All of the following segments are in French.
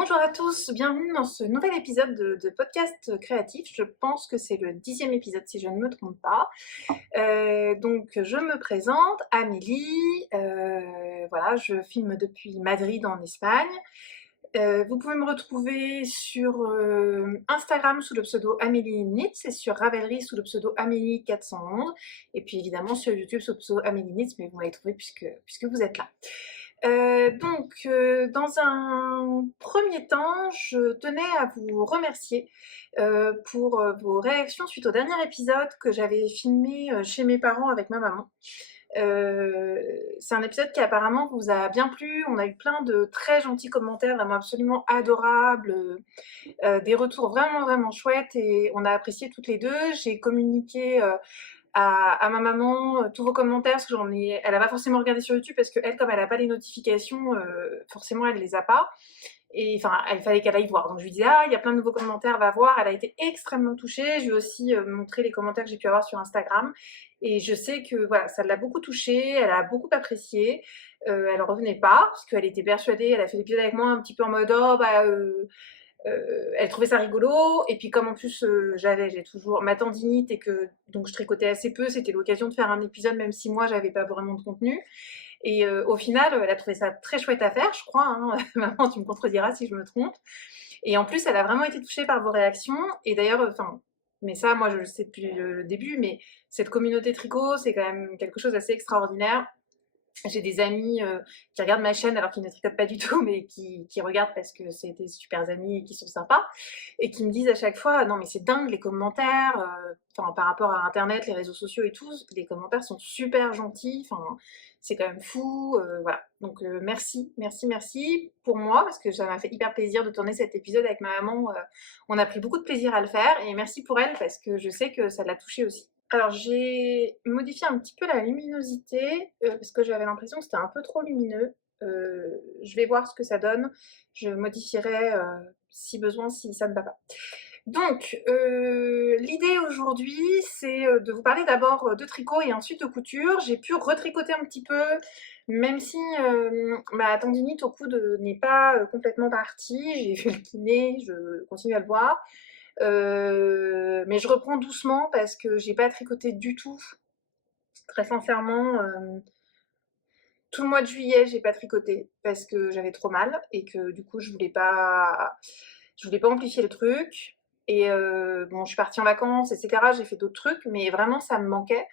Bonjour à tous, bienvenue dans ce nouvel épisode de podcast créatif. Je pense que c'est le 10e épisode si je ne me trompe pas. Donc je me présente, Amélie. Voilà, je filme depuis Madrid en Espagne. Vous pouvez me retrouver sur Instagram sous le pseudo Amélie Nitz et sur Ravelry sous le pseudo Amélie 411. Et puis évidemment sur YouTube sous le pseudo Amélie Nitz, mais vous m'avez trouvé puisque vous êtes là. Dans un premier temps, je tenais à vous remercier pour vos réactions suite au dernier épisode que j'avais filmé chez mes parents avec ma maman. C'est un épisode qui apparemment vous a bien plu. On a eu plein de très gentils commentaires, vraiment absolument adorables, des retours vraiment vraiment chouettes et on a apprécié toutes les deux. J'ai communiqué à ma maman tous vos commentaires, parce que elle a pas forcément regardé sur YouTube parce qu'elle, comme elle a pas les notifications, forcément elle les a pas. Et enfin, il fallait qu'elle aille voir. Donc je lui disais, il y a plein de nouveaux commentaires, va voir. Elle a été extrêmement touchée. Je lui ai aussi montré les commentaires que j'ai pu avoir sur Instagram. Et je sais que voilà, ça l'a beaucoup touchée, elle a beaucoup apprécié. Elle revenait pas, parce qu'elle était persuadée, elle a fait l'épisode avec moi un petit peu en mode, elle trouvait ça rigolo, et puis comme en plus j'ai toujours ma tendinite et que donc je tricotais assez peu, c'était l'occasion de faire un épisode même si moi j'avais pas vraiment de contenu. Et au final, elle a trouvé ça très chouette à faire, je crois, hein. Maman, tu me contrediras si je me trompe. Et en plus, elle a vraiment été touchée par vos réactions. Et d'ailleurs, enfin, mais ça, moi, je le sais depuis le début, mais cette communauté tricot, c'est quand même quelque chose d'assez extraordinaire. J'ai des amis qui regardent ma chaîne alors qu'ils ne tricotent pas du tout, mais qui regardent parce que c'est des super amis et qui sont sympas, et qui me disent à chaque fois, non mais c'est dingue les commentaires, par rapport à internet, les réseaux sociaux et tout, les commentaires sont super gentils, c'est quand même fou, voilà. Donc merci, merci, merci pour moi, parce que ça m'a fait hyper plaisir de tourner cet épisode avec ma maman, on a pris beaucoup de plaisir à le faire, et merci pour elle, parce que je sais que ça l'a touchée aussi. Alors j'ai modifié un petit peu la luminosité parce que j'avais l'impression que c'était un peu trop lumineux. Je vais voir ce que ça donne. Je modifierai si besoin, si ça ne va pas. Donc l'idée aujourd'hui, c'est de vous parler d'abord de tricot et ensuite de couture. J'ai pu retricoter un petit peu, même si ma tendinite au coude n'est pas complètement partie. J'ai fait le kiné, je continue à le voir. Mais je reprends doucement parce que j'ai pas tricoté du tout. Très sincèrement, tout le mois de juillet, j'ai pas tricoté parce que j'avais trop mal et que du coup, je voulais pas amplifier le truc. Et bon, je suis partie en vacances, etc. J'ai fait d'autres trucs, mais vraiment, ça me manquait.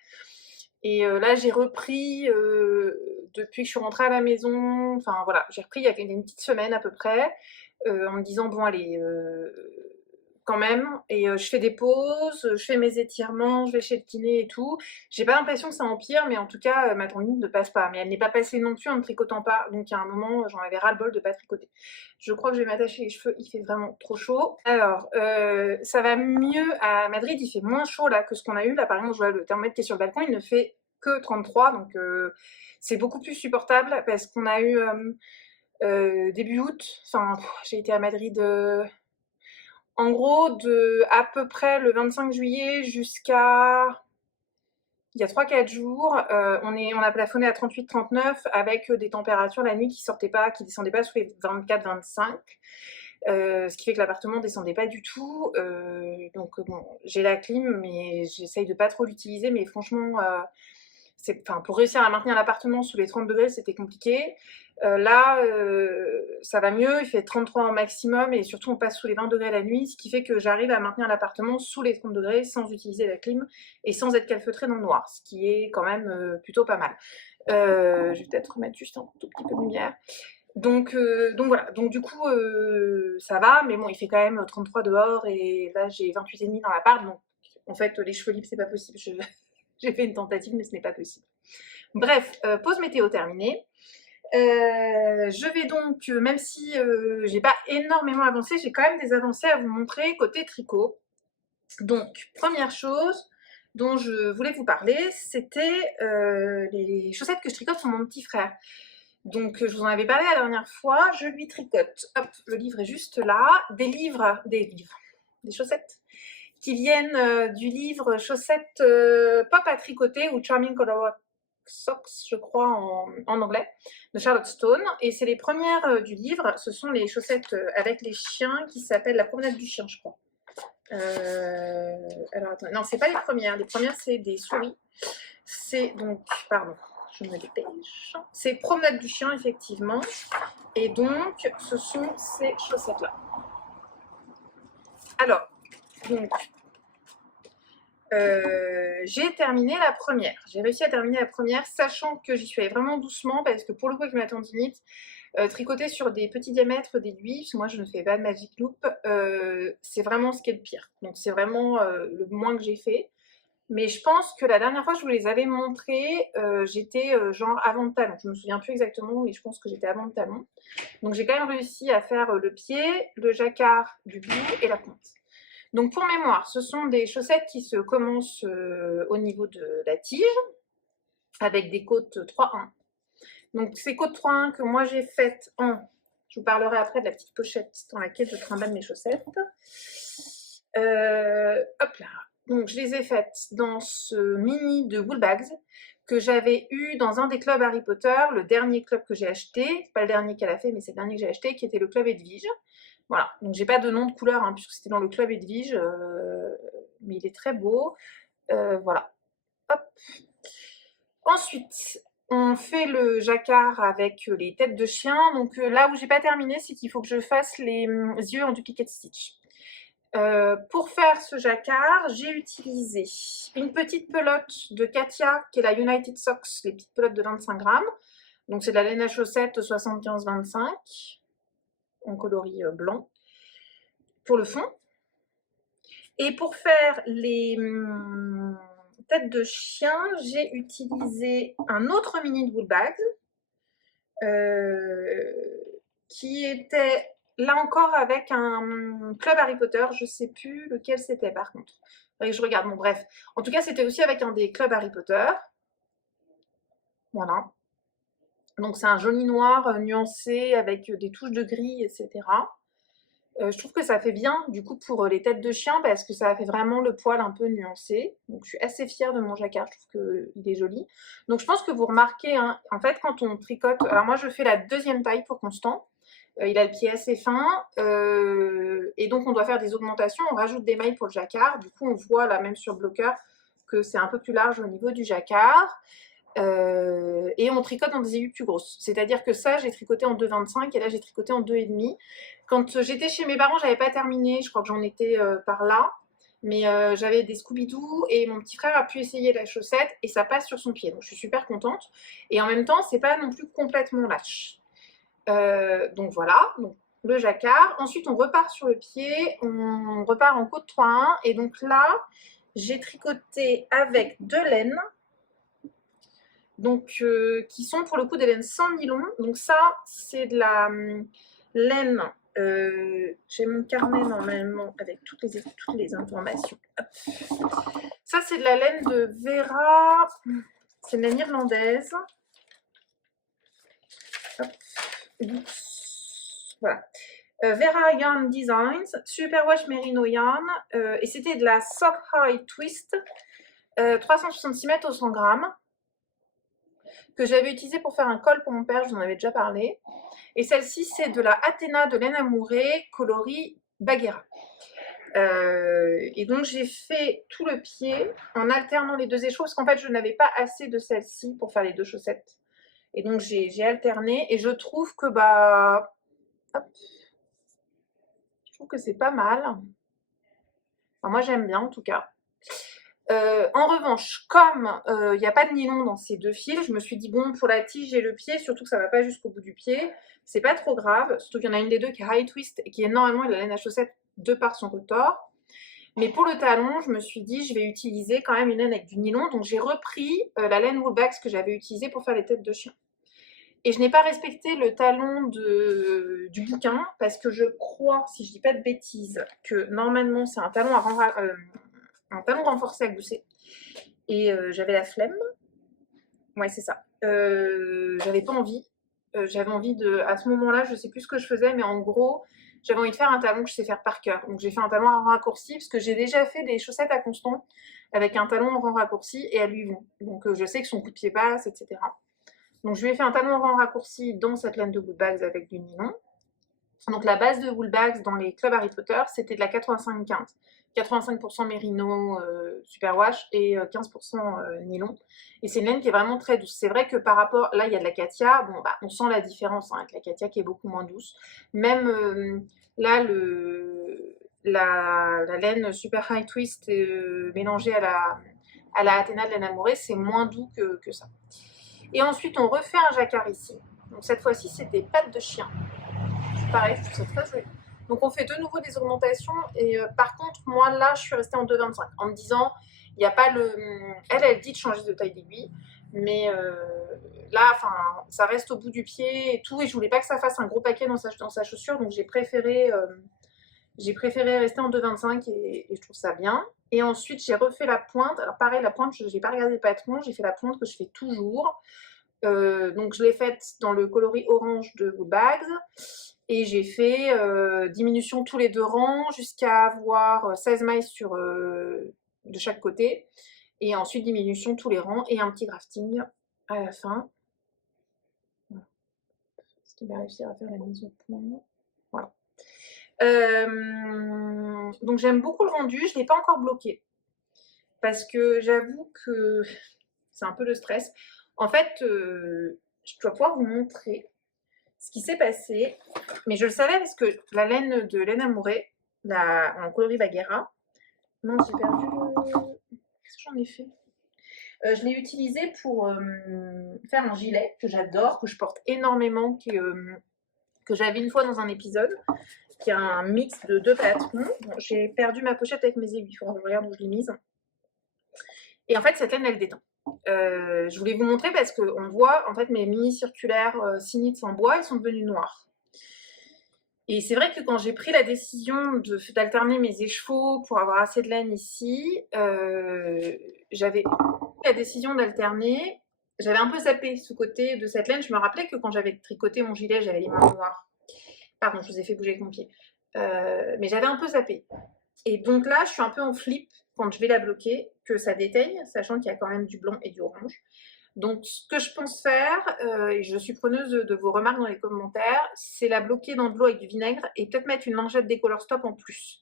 Et là, j'ai repris depuis que je suis rentrée à la maison. Enfin voilà, j'ai repris il y a une petite semaine à peu près, en me disant bon allez, quand même, et je fais des pauses, je fais mes étirements, je vais chez le kiné et tout. J'ai pas l'impression que ça empire, mais en tout cas, ma tendinite ne passe pas. Mais elle n'est pas passée non plus en ne tricotant pas, donc il y a un moment, j'en avais ras-le-bol de pas tricoter. Je crois que je vais m'attacher les cheveux, il fait vraiment trop chaud. Alors, ça va mieux à Madrid, il fait moins chaud là que ce qu'on a eu. Là, par exemple, je vois le thermomètre qui est sur le balcon, il ne fait que 33, donc c'est beaucoup plus supportable parce qu'on a eu début août, enfin, j'ai été à Madrid. En gros, de à peu près le 25 juillet jusqu'à il y a 3-4 jours, on a plafonné à 38-39 avec des températures la nuit qui descendaient pas sous les 24-25. Ce qui fait que l'appartement descendait pas du tout. Donc bon, j'ai la clim, mais j'essaye de pas trop l'utiliser. Mais franchement, pour réussir à maintenir l'appartement sous les 30 degrés, c'était compliqué. Là, ça va mieux, il fait 33 en maximum et surtout on passe sous les 20 degrés la nuit, ce qui fait que j'arrive à maintenir l'appartement sous les 30 degrés sans utiliser la clim et sans être calfeutrée dans le noir, ce qui est quand même plutôt pas mal. Je vais peut-être remettre juste un tout petit peu de lumière. Donc voilà, donc du coup ça va, mais bon, il fait quand même 33 dehors et là j'ai 28,5 dans l'appart, donc en fait les cheveux libres c'est pas possible. J'ai fait une tentative, mais ce n'est pas possible. Bref, pause météo terminée. Je vais donc, même si j'ai pas énormément avancé, j'ai quand même des avancées à vous montrer côté tricot. Donc, première chose dont je voulais vous parler, c'était les chaussettes que je tricote pour mon petit frère. Donc, je vous en avais parlé la dernière fois, je lui tricote, hop, le livre est juste là, des chaussettes qui viennent du livre Chaussettes Pop à tricoter ou Charming Socks, je crois, en anglais, de Charlotte Stone. Et c'est les premières du livre. Ce sont les chaussettes avec les chiens qui s'appellent La promenade du chien, je crois. Alors, attends, non, c'est pas les premières. Les premières, c'est des souris. C'est donc, pardon, je me dépêche. C'est Promenade du chien, effectivement. Et donc, ce sont ces chaussettes-là. Alors, donc, j'ai terminé la première. J'ai réussi à terminer la première, sachant que j'y suis allée vraiment doucement, parce que pour le coup, avec ma tendinite, tricoter sur des petits diamètres d'aiguilles, parce que moi je ne fais pas de magic loop, c'est vraiment ce qui est le pire. Donc c'est vraiment le moins que j'ai fait. Mais je pense que la dernière fois que je vous les avais montrés, j'étais genre avant le talon. Je me souviens plus exactement, mais je pense que j'étais avant le talon. Donc j'ai quand même réussi à faire le pied, le jacquard du bout et la pointe. Donc pour mémoire, ce sont des chaussettes qui se commencent au niveau de la tige, avec des côtes 3-1. Donc ces côtes 3-1 que moi j'ai faites en... Je vous parlerai après de la petite pochette dans laquelle je trimballe mes chaussettes. Hop là. Donc je les ai faites dans ce mini de Woolbags que j'avais eu dans un des clubs Harry Potter, le dernier club que j'ai acheté, pas le dernier qu'elle a fait, mais c'est le dernier que j'ai acheté, qui était le club Edwige. Voilà, donc j'ai pas de nom de couleur, hein, puisque c'était dans le club Edwige, mais il est très beau. Voilà. Hop. Ensuite, on fait le jacquard avec les têtes de chien. Donc là où j'ai pas terminé, c'est qu'il faut que je fasse les yeux en duplicate stitch. Pour faire ce jacquard, j'ai utilisé une petite pelote de Katia, qui est la United Socks, les petites pelotes de 25 grammes. Donc c'est de la laine à chaussettes 75-25, en coloris blanc, pour le fond. Et pour faire les têtes de chien, j'ai utilisé un autre mini de Woolbags, qui était là encore avec un club Harry Potter, je sais plus lequel c'était par contre. Faudrait que je regarde, bon bref. En tout cas, c'était aussi avec un des clubs Harry Potter. Voilà. Donc c'est un joli noir nuancé avec des touches de gris, etc. Je trouve que ça fait bien du coup pour les têtes de chien parce que ça fait vraiment le poil un peu nuancé. Donc je suis assez fière de mon jacquard, je trouve qu'il est joli. Donc je pense que vous remarquez, hein, en fait quand on tricote, alors moi je fais la deuxième taille pour Constant. Il a le pied assez fin et donc on doit faire des augmentations, on rajoute des mailles pour le jacquard. Du coup on voit là même sur Bloqueur que c'est un peu plus large au niveau du jacquard. Et on tricote dans des aiguilles plus grosses. C'est-à-dire que ça, j'ai tricoté en 2,25 et là, j'ai tricoté en 2,5. Quand j'étais chez mes parents, j'avais pas terminé. Je crois que j'en étais par là. Mais j'avais des Scooby-Doo et mon petit frère a pu essayer la chaussette et ça passe sur son pied. Donc, je suis super contente. Et en même temps, c'est pas non plus complètement lâche. Donc, voilà. Donc, le jacquard. Ensuite, on repart sur le pied. On repart en côte 3-1. Et donc là, j'ai tricoté avec de laine. Donc qui sont pour le coup des laines sans nylon. Donc ça, c'est de la laine. J'ai mon carnet normalement avec toutes les informations. Hop. Ça, c'est de la laine de Vera. C'est une laine irlandaise. Hop. Voilà. Vera Yarn Designs, Superwash Merino Yarn. Et c'était de la Sock High Twist. 366 mètres au 100 grammes. Que j'avais utilisé pour faire un col pour mon père, je vous en avais déjà parlé. Et celle-ci, c'est de la Athéna de laine amourée, coloris Bagheera. Et donc, j'ai fait tout le pied en alternant les deux échos, parce qu'en fait, je n'avais pas assez de celle-ci pour faire les deux chaussettes. Et donc, j'ai alterné, et je trouve que, bah... Hop, je trouve que c'est pas mal. Enfin, moi, j'aime bien, en tout cas. En revanche, comme il n'y a pas de nylon dans ces deux fils, je me suis dit bon, pour la tige et le pied, surtout que ça ne va pas jusqu'au bout du pied, c'est pas trop grave, surtout qu'il y en a une des deux qui est high twist et qui est normalement la laine à chaussette de par son retors. Mais pour le talon, je me suis dit je vais utiliser quand même une laine avec du nylon, donc j'ai repris la laine Woolbags que j'avais utilisée pour faire les têtes de chien. Et je n'ai pas respecté le talon du bouquin parce que je crois, si je dis pas de bêtises, que normalement c'est un talon renforcé à gousset. Et j'avais la flemme. Ouais, c'est ça. J'avais pas envie. J'avais envie de... À ce moment-là, je sais plus ce que je faisais, mais en gros, j'avais envie de faire un talon que je sais faire par cœur. Donc j'ai fait un talon à rang raccourci, parce que j'ai déjà fait des chaussettes à Constant avec un talon en rang raccourci et elles lui vont. Donc je sais que son coup de pied passe, etc. Donc je lui ai fait un talon en rang raccourci dans cette laine de Woolbags avec du nylon. Donc la base de Woolbags dans les clubs Harry Potter, c'était de la 85-15. 85% mérino superwash et 15% nylon. Et c'est une laine qui est vraiment très douce. C'est vrai que par rapport, là il y a de la Katia, bon bah on sent la différence avec la Katia qui est beaucoup moins douce. Même là la laine super high twist mélangée à la Athéna de laine amourée, c'est moins doux que ça. Et ensuite on refait un jacquard ici. Donc cette fois-ci c'est des pattes de chien. Pareil, je trouve ça très joli. Donc on fait de nouveau des augmentations et par contre moi là je suis restée en 2,25 en me disant il n'y a pas le... Elle dit de changer de taille d'aiguille mais là enfin ça reste au bout du pied et tout et je voulais pas que ça fasse un gros paquet dans sa chaussure donc j'ai préféré rester en 2,25 et je trouve ça bien. Et ensuite j'ai refait la pointe. Alors pareil la pointe je n'ai pas regardé le patron, j'ai fait la pointe que je fais toujours. Donc je l'ai faite dans le coloris orange de Woolbags. Et j'ai fait diminution tous les 2 rangs jusqu'à avoir 16 mailles de chaque côté. Et ensuite diminution tous les rangs et un petit grafting à la fin. Est-ce qu'il va réussir à faire la mise au point? Voilà. Donc j'aime beaucoup le rendu, je ne l'ai pas encore bloqué. Parce que j'avoue que c'est un peu le stress. En fait, je dois pouvoir vous montrer ce qui s'est passé, mais je le savais parce que la laine de laine amourée, en coloris Bagheera, non j'ai perdu qu'est-ce que j'en ai fait je l'ai utilisé pour faire un gilet que j'adore, que je porte énormément, que j'avais une fois dans un épisode, qui est un mix de 2 patrons. Bon, j'ai perdu ma pochette avec mes aiguilles, il faudra que je regarde où je l'ai mise. Et en fait cette laine elle déteint. Je voulais vous montrer parce qu'on voit en fait mes mini circulaires Sinits en bois, elles sont devenues noires. Et c'est vrai que quand j'ai pris la décision d'alterner mes écheveaux pour avoir assez de laine ici, j'avais pris la décision d'alterner. J'avais un peu zappé ce côté de cette laine. Je me rappelais que quand j'avais tricoté mon gilet, j'avais les mains noires. Pardon, je vous ai fait bouger avec mon pied. Mais j'avais un peu zappé. Et donc là, je suis un peu en flip quand je vais la bloquer, que ça déteigne, sachant qu'il y a quand même du blanc et du orange. Donc ce que je pense faire, et je suis preneuse de vos remarques dans les commentaires, c'est la bloquer dans de l'eau avec du vinaigre et peut-être mettre une lingette Décolor Stop en plus.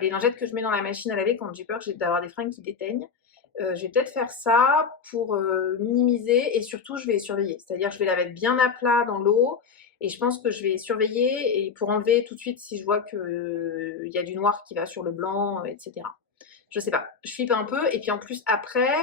Les lingettes que je mets dans la machine à laver quand j'ai peur d'avoir des fringues qui déteignent. Je vais peut-être faire ça pour minimiser et surtout je vais surveiller. C'est-à-dire je vais la mettre bien à plat dans l'eau et je pense que je vais surveiller et pour enlever tout de suite si je vois qu'il y a du noir qui va sur le blanc, etc. Je sais pas, je flippe un peu et puis en plus après,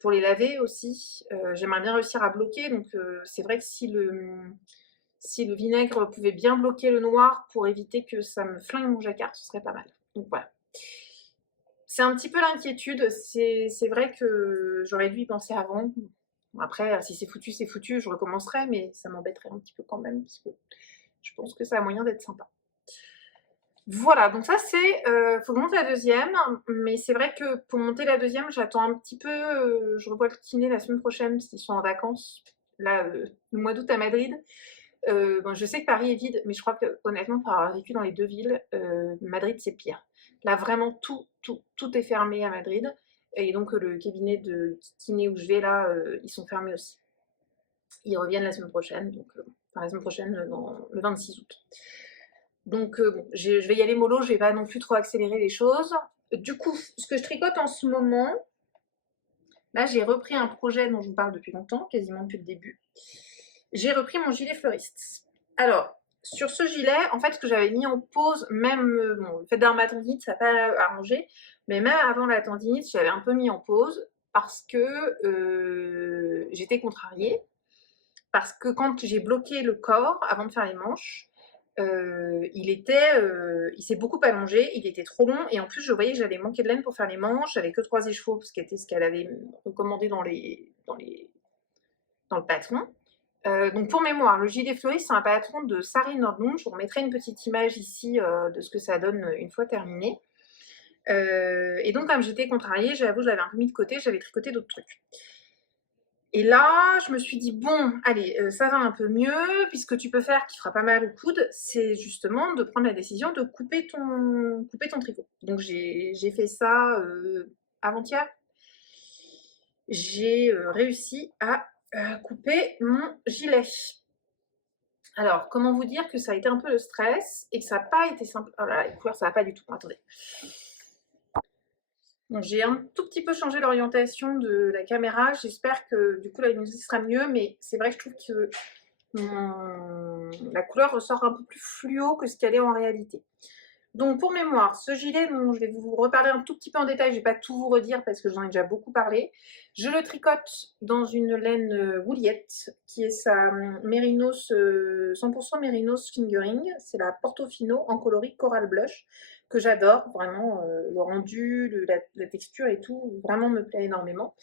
pour les laver aussi, j'aimerais bien réussir à bloquer. Donc c'est vrai que si le vinaigre pouvait bien bloquer le noir pour éviter que ça me flingue mon jacquard, ce serait pas mal. Donc voilà. C'est un petit peu l'inquiétude. C'est vrai que j'aurais dû y penser avant. Bon, après, si c'est foutu, je recommencerai, mais ça m'embêterait un petit peu quand même, parce que je pense que ça a moyen d'être sympa. Voilà, donc ça c'est, faut que je monte la deuxième, mais c'est vrai que pour monter la deuxième, j'attends un petit peu, je revois le kiné la semaine prochaine, parce qu'ils sont en vacances, là, le mois d'août à Madrid. Bon, je sais que Paris est vide, mais je crois que honnêtement, pour avoir vécu dans les 2 villes, Madrid c'est pire. Là vraiment tout est fermé à Madrid, et donc le cabinet de kiné où je vais là, ils sont fermés aussi. Ils reviennent la semaine prochaine, donc enfin la semaine prochaine, le 26 août. Donc bon, je vais y aller mollo, je vais pas non plus trop accélérer les choses. Du coup, ce que je tricote en ce moment, là j'ai repris un projet dont je vous parle depuis longtemps, quasiment depuis le début. J'ai repris mon gilet fleuriste. Alors, sur ce gilet, en fait, ce que j'avais mis en pause, même bon, le fait d'avoir ma tendinite, ça n'a pas arrangé, mais même avant la tendinite, j'avais un peu mis en pause parce que j'étais contrariée. Parce que quand j'ai bloqué le corps avant de faire les manches, il s'est beaucoup allongé, il était trop long et en plus je voyais que j'allais manquer de laine pour faire les manches, j'avais que 3 écheveaux parce que c'était ce qu'elle avait recommandé dans le patron. Donc pour mémoire, le gilet fleuri c'est un patron de Sari Nordlund, je vous remettrai une petite image ici de ce que ça donne une fois terminé. Et donc comme j'étais contrariée, j'avoue je l'avais un peu mis de côté, j'avais tricoté d'autres trucs. Et là, je me suis dit, bon, allez, ça va un peu mieux, puisque tu peux faire, qui fera pas mal au coude, c'est justement de prendre la décision de couper ton tricot. Donc j'ai fait ça avant-hier. J'ai réussi à couper mon gilet. Alors, comment vous dire que ça a été un peu le stress et que ça n'a pas été simple. Oh là là, les couleurs, ça va pas du tout. Attendez. Bon, j'ai un tout petit peu changé l'orientation de la caméra. J'espère que du coup la luminosité sera mieux, mais c'est vrai que je trouve que la couleur ressort un peu plus fluo que ce qu'elle est en réalité. Donc pour mémoire, ce gilet dont je vais vous reparler un tout petit peu en détail, je ne vais pas tout vous redire parce que j'en ai déjà beaucoup parlé. Je le tricote dans une laine Woolyette qui est sa Mérinos 100% Mérinos Fingering. C'est la Portofino en coloris Coral Blush que j'adore, vraiment le rendu, la texture et tout, vraiment me plaît énormément.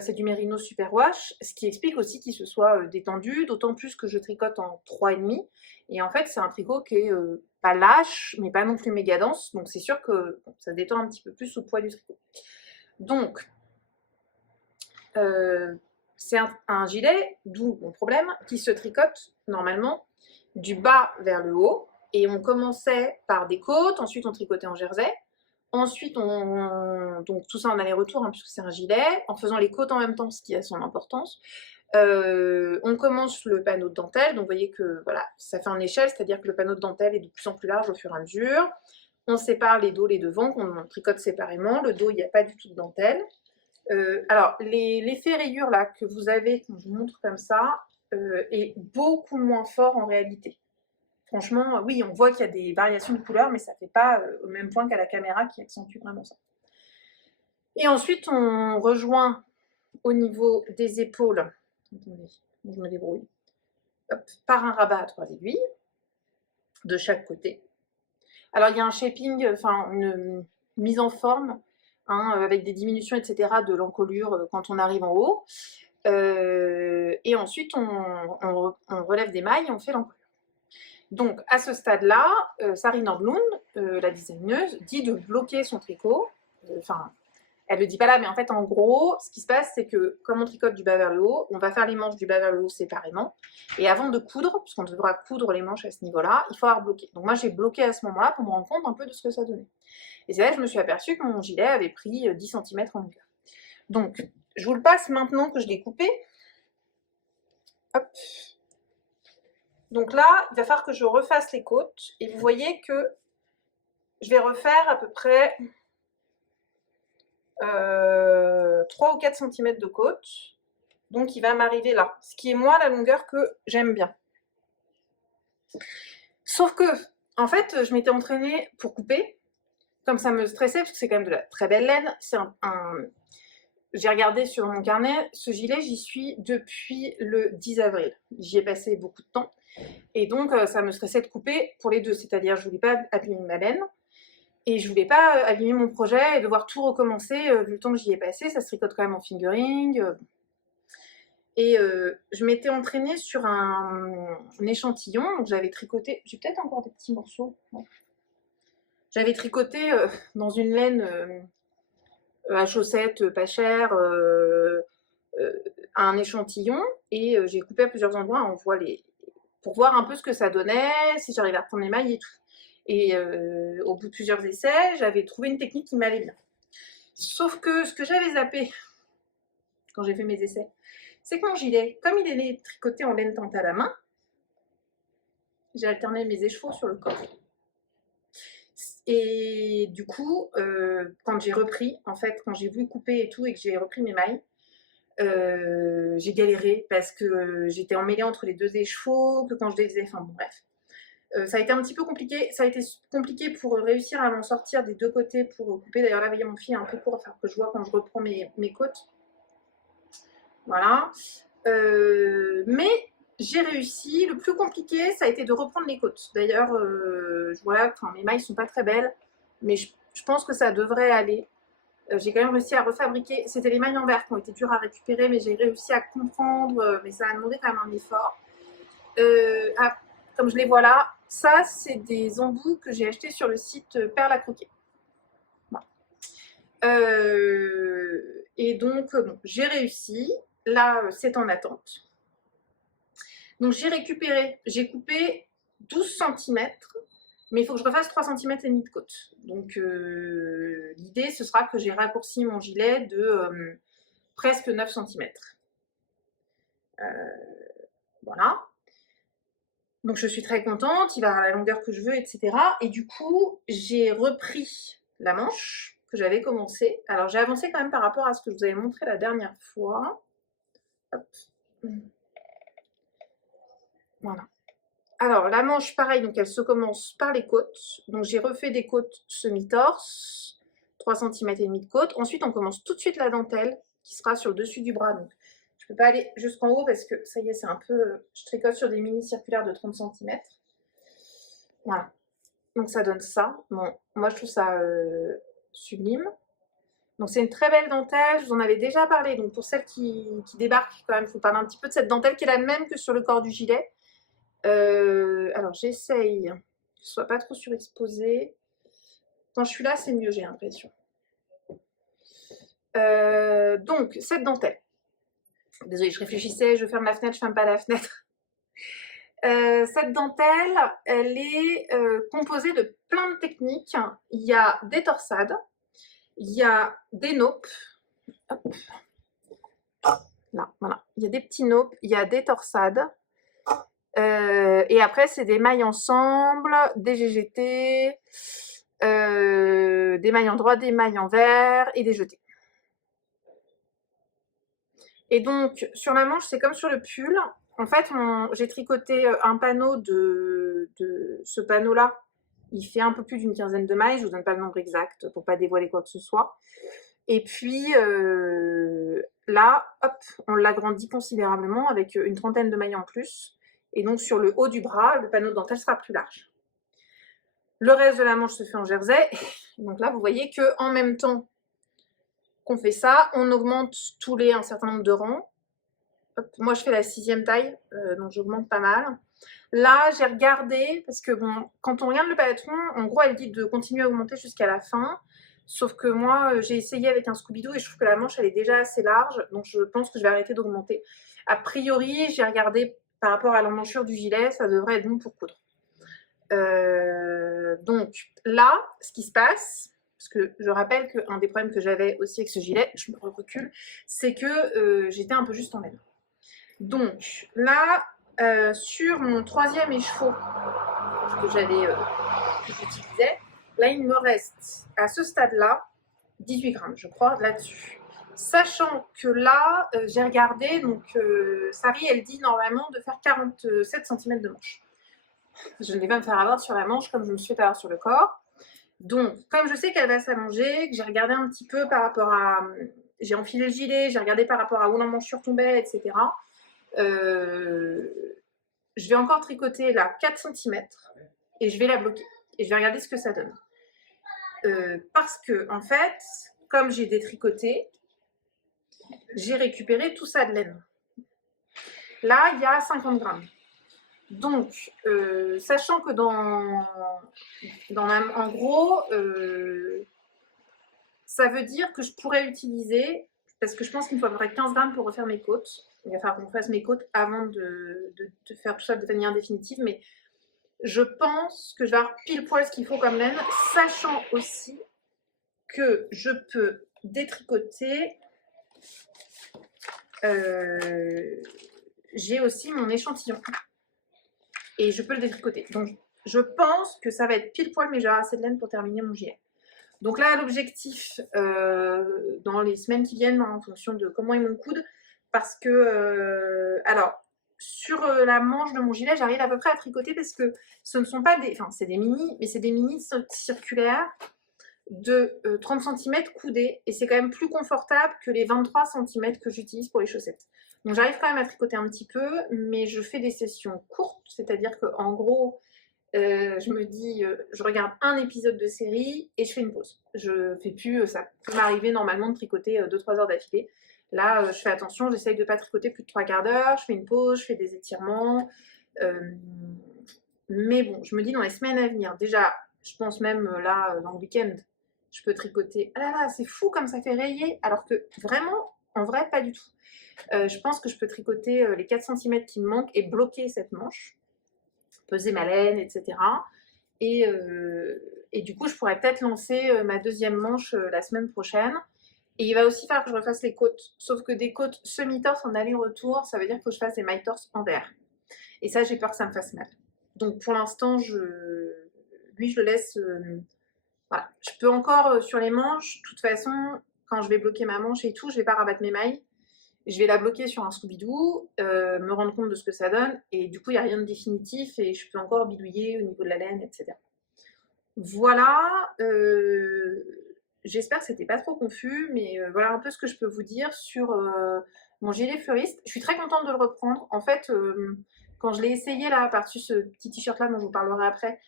C'est du Mérinos Superwash, ce qui explique aussi qu'il se soit détendu, d'autant plus que je tricote en 3,5. Et en fait, c'est un tricot qui est pas lâche, mais pas non plus méga dense, donc c'est sûr que bon, ça détend un petit peu plus au poids du tricot. Donc, c'est un gilet, d'où mon problème, qui se tricote normalement du bas vers le haut, et on commençait par des côtes, ensuite on tricotait en jersey, ensuite donc tout ça en aller-retour, hein, puisque c'est un gilet, en faisant les côtes en même temps, ce qui a son importance. On commence le panneau de dentelle, donc vous voyez que voilà, ça fait en échelle, c'est-à-dire que le panneau de dentelle est de plus en plus large au fur et à mesure. On sépare les dos, les devants, qu'on tricote séparément. Le dos, il n'y a pas du tout de dentelle. Alors, l'effet rayure là que vous avez, qu'on vous montre comme ça, est beaucoup moins fort en réalité. Franchement, oui, on voit qu'il y a des variations de couleurs, mais ça ne fait pas au même point qu'à la caméra qui accentue vraiment ça. Et ensuite, on rejoint au niveau des épaules. Attendez, je me débrouille. Hop, par un rabat à 3 aiguilles de chaque côté. Alors, il y a un shaping, enfin, une mise en forme, hein, avec des diminutions, etc., de l'encolure quand on arrive en haut. Et ensuite, on relève des mailles et on fait l'encolure. Donc, à ce stade-là, Sari Nordlund, la designeuse, dit de bloquer son tricot. Enfin, elle ne le dit pas là, mais en fait, en gros, ce qui se passe, c'est que comme on tricote du bas vers le haut, on va faire les manches du bas vers le haut séparément. Et avant de coudre, puisqu'on devra coudre les manches à ce niveau-là, il faut avoir bloqué. Donc moi, j'ai bloqué à ce moment-là pour me rendre compte un peu de ce que ça donnait. Et c'est là que je me suis aperçue que mon gilet avait pris 10 cm en longueur. Donc, je vous le passe maintenant que je l'ai coupé. Hop. Donc là, il va falloir que je refasse les côtes. Et vous voyez que je vais refaire à peu près 3 ou 4 cm de côte. Donc il va m'arriver là. Ce qui est moi la longueur que j'aime bien. Sauf que, en fait, je m'étais entraînée pour couper. Comme ça me stressait, parce que c'est quand même de la très belle laine. C'est J'ai regardé sur mon carnet, ce gilet, j'y suis depuis le 10 avril. J'y ai passé beaucoup de temps. Et donc, ça me stressait de couper pour les deux. C'est-à-dire, je ne voulais pas abîmer ma laine. Et je ne voulais pas abîmer mon projet et devoir tout recommencer vu le temps que j'y ai passé. Ça se tricote quand même en fingering. Et je m'étais entraînée sur un échantillon. Donc, j'avais tricoté... J'ai peut-être encore des petits morceaux. Ouais. J'avais tricoté dans une laine à chaussettes pas chère un échantillon. Et j'ai coupé à plusieurs endroits. On voit pour voir un peu ce que ça donnait, si j'arrivais à reprendre les mailles et tout. Et au bout de plusieurs essais, j'avais trouvé une technique qui m'allait bien. Sauf que ce que j'avais zappé quand j'ai fait mes essais, c'est que mon gilet, comme il est tricoté en laine teinte à la main, j'ai alterné mes écheveaux sur le corps. Et du coup, quand j'ai repris, en fait, quand j'ai voulu couper et tout, et que j'ai repris mes mailles, j'ai galéré parce que j'étais emmêlée entre les deux écheveaux, que quand je les faisais, enfin bon, bref. Ça a été un petit peu compliqué. Ça a été compliqué pour réussir à m'en sortir des deux côtés pour couper. D'ailleurs, là, vous voyez, mon fil est un peu court, il va falloir que je vois quand je reprends mes côtes. Voilà. Mais j'ai réussi. Le plus compliqué, ça a été de reprendre les côtes. D'ailleurs, voilà, mes mailles ne sont pas très belles, mais je pense que ça devrait aller. J'ai quand même réussi à refabriquer. C'était les mailles en verre qui ont été dures à récupérer, mais j'ai réussi à comprendre. Mais ça a demandé quand même un effort. Comme je les vois là, ça, c'est des embouts que j'ai achetés sur le site Perle à croquer. Voilà. Et donc, bon, j'ai réussi. là, c'est en attente. Donc j'ai coupé 12 cm, mais il faut que je refasse 3 cm et demi de côte. Donc l'idée, ce sera que j'ai raccourci mon gilet de presque 9 cm. Voilà. Donc je suis très contente, il va avoir la longueur que je veux, etc. Et du coup, j'ai repris la manche que j'avais commencé. Alors j'ai avancé quand même par rapport à ce que je vous avais montré la dernière fois. Hop. Voilà. Alors la manche, pareil, donc elle se commence par les côtes. Donc j'ai refait des côtes semi-torse, 3 cm et demi de côte. Ensuite, on commence tout de suite la dentelle qui sera sur le dessus du bras. Donc je ne peux pas aller jusqu'en haut parce que ça y est, c'est un peu... Je tricote sur des mini circulaires de 30 cm. Voilà. Donc ça donne ça. Bon, moi je trouve ça sublime. Donc c'est une très belle dentelle, je vous en avais déjà parlé. Donc pour celles qui débarquent, quand même, il faut parler un petit peu de cette dentelle qui est la même que sur le corps du gilet. Alors j'essaye que ce soit pas trop surexposé. Quand je suis là, c'est mieux, j'ai l'impression. Donc cette dentelle. Désolée, je réfléchissais, je ferme la fenêtre, je ferme pas la fenêtre. Cette dentelle, elle est composée de plein de techniques. Il y a des torsades, il y a des naupes. Hop. Là, voilà. Il y a des petits naupes, il y a des torsades. Et après, c'est des mailles ensemble, des GGT, des mailles en droit, des mailles en vert et des jetés. Et donc, sur la manche, c'est comme sur le pull. En fait, j'ai tricoté un panneau de ce panneau-là. Il fait un peu plus d'une quinzaine de mailles. Je ne vous donne pas le nombre exact pour ne pas dévoiler quoi que ce soit. Et puis, là, hop, on l'agrandit considérablement avec une trentaine de mailles en plus. Et donc, sur le haut du bras, le panneau de dentelle sera plus large. Le reste de la manche se fait en jersey. Donc là, vous voyez qu'en même temps qu'on fait ça, on augmente tous les un certain nombre de rangs. Hop, moi, je fais la 6e taille, donc j'augmente pas mal. Là, j'ai regardé, parce que bon, quand on regarde le patron, en gros, elle dit de continuer à augmenter jusqu'à la fin. Sauf que moi, j'ai essayé avec un Scooby-Doo et je trouve que la manche, elle est déjà assez large. Donc, je pense que je vais arrêter d'augmenter. A priori, j'ai regardé par rapport à l'emmanchure du gilet, ça devrait être bon pour coudre. Donc là, ce qui se passe, parce que je rappelle qu'un des problèmes que j'avais aussi avec ce gilet, je me recule, c'est que j'étais un peu juste en laine. Donc là, sur mon 3e écheveau que j'utilisais, là il me reste à ce stade-là 18 grammes, je crois, là-dessus. Sachant que là, j'ai regardé, donc Sari, elle dit normalement de faire 47 cm de manche. Je ne vais pas me faire avoir sur la manche comme je me suis fait avoir sur le corps. Donc, comme je sais qu'elle va s'allonger, que j'ai regardé un petit peu par rapport à... J'ai enfilé le gilet, j'ai regardé par rapport à où l'emmanchure tombait, etc. Je vais encore tricoter là 4 cm et je vais la bloquer. Et je vais regarder ce que ça donne. Parce que, en fait, comme j'ai détricoté, j'ai récupéré tout ça de laine. Là, il y a 50 grammes. Donc, sachant que en gros, ça veut dire que je pourrais utiliser, parce que je pense qu'il me faudrait 15 grammes pour refaire mes côtes. Il va falloir qu'on fasse mes côtes avant de faire tout ça de manière définitive, mais je pense que je vais avoir pile poil ce qu'il faut comme laine, sachant aussi que je peux détricoter. J'ai aussi mon échantillon. Et je peux le détricoter. Donc, je pense que ça va être pile poil, mais j'aurai assez de laine pour terminer mon gilet. Donc là, l'objectif, dans les semaines qui viennent, en fonction de comment est mon coude, parce que, alors, sur la manche de mon gilet, j'arrive à peu près à tricoter parce que ce ne sont pas des... Enfin, c'est des mini, mais c'est des mini circulaires de 30 cm coudés. Et c'est quand même plus confortable que les 23 cm que j'utilise pour les chaussettes. Donc j'arrive quand même à tricoter un petit peu, mais je fais des sessions courtes, c'est-à-dire qu'en gros, je me dis, je regarde un épisode de série et je fais une pause. Je fais plus, ça peut m'arriver normalement de tricoter 2-3 heures d'affilée. Là, je fais attention, j'essaye de ne pas tricoter plus de 3/4 d'heure, je fais une pause, je fais des étirements. Mais bon, je me dis dans les semaines à venir, déjà, je pense même là, dans le week-end, je peux tricoter. Ah là là, c'est fou comme ça fait rayer, alors que vraiment, en vrai, pas du tout. Je pense que je peux tricoter les 4 cm qui me manquent et bloquer cette manche, peser ma laine, etc. Et du coup, je pourrais peut-être lancer ma deuxième manche la semaine prochaine. Et il va aussi falloir que je refasse les côtes. Sauf que des côtes semi-torse en aller-retour, ça veut dire que je fasse des mailles torse envers. Et ça, j'ai peur que ça me fasse mal. Donc pour l'instant, lui, je le laisse. Voilà. Je peux encore sur les manches, de toute façon, quand je vais bloquer ma manche et tout, je vais pas rabattre mes mailles. Je vais la bloquer sur un Scooby-Doo, me rendre compte de ce que ça donne. Et du coup, il n'y a rien de définitif et je peux encore bidouiller au niveau de la laine, etc. Voilà, j'espère que c'était pas trop confus, mais voilà un peu ce que je peux vous dire sur mon gilet fleuriste. Je suis très contente de le reprendre. En fait, quand je l'ai essayé là, par-dessus ce petit t-shirt là dont je vous parlerai après,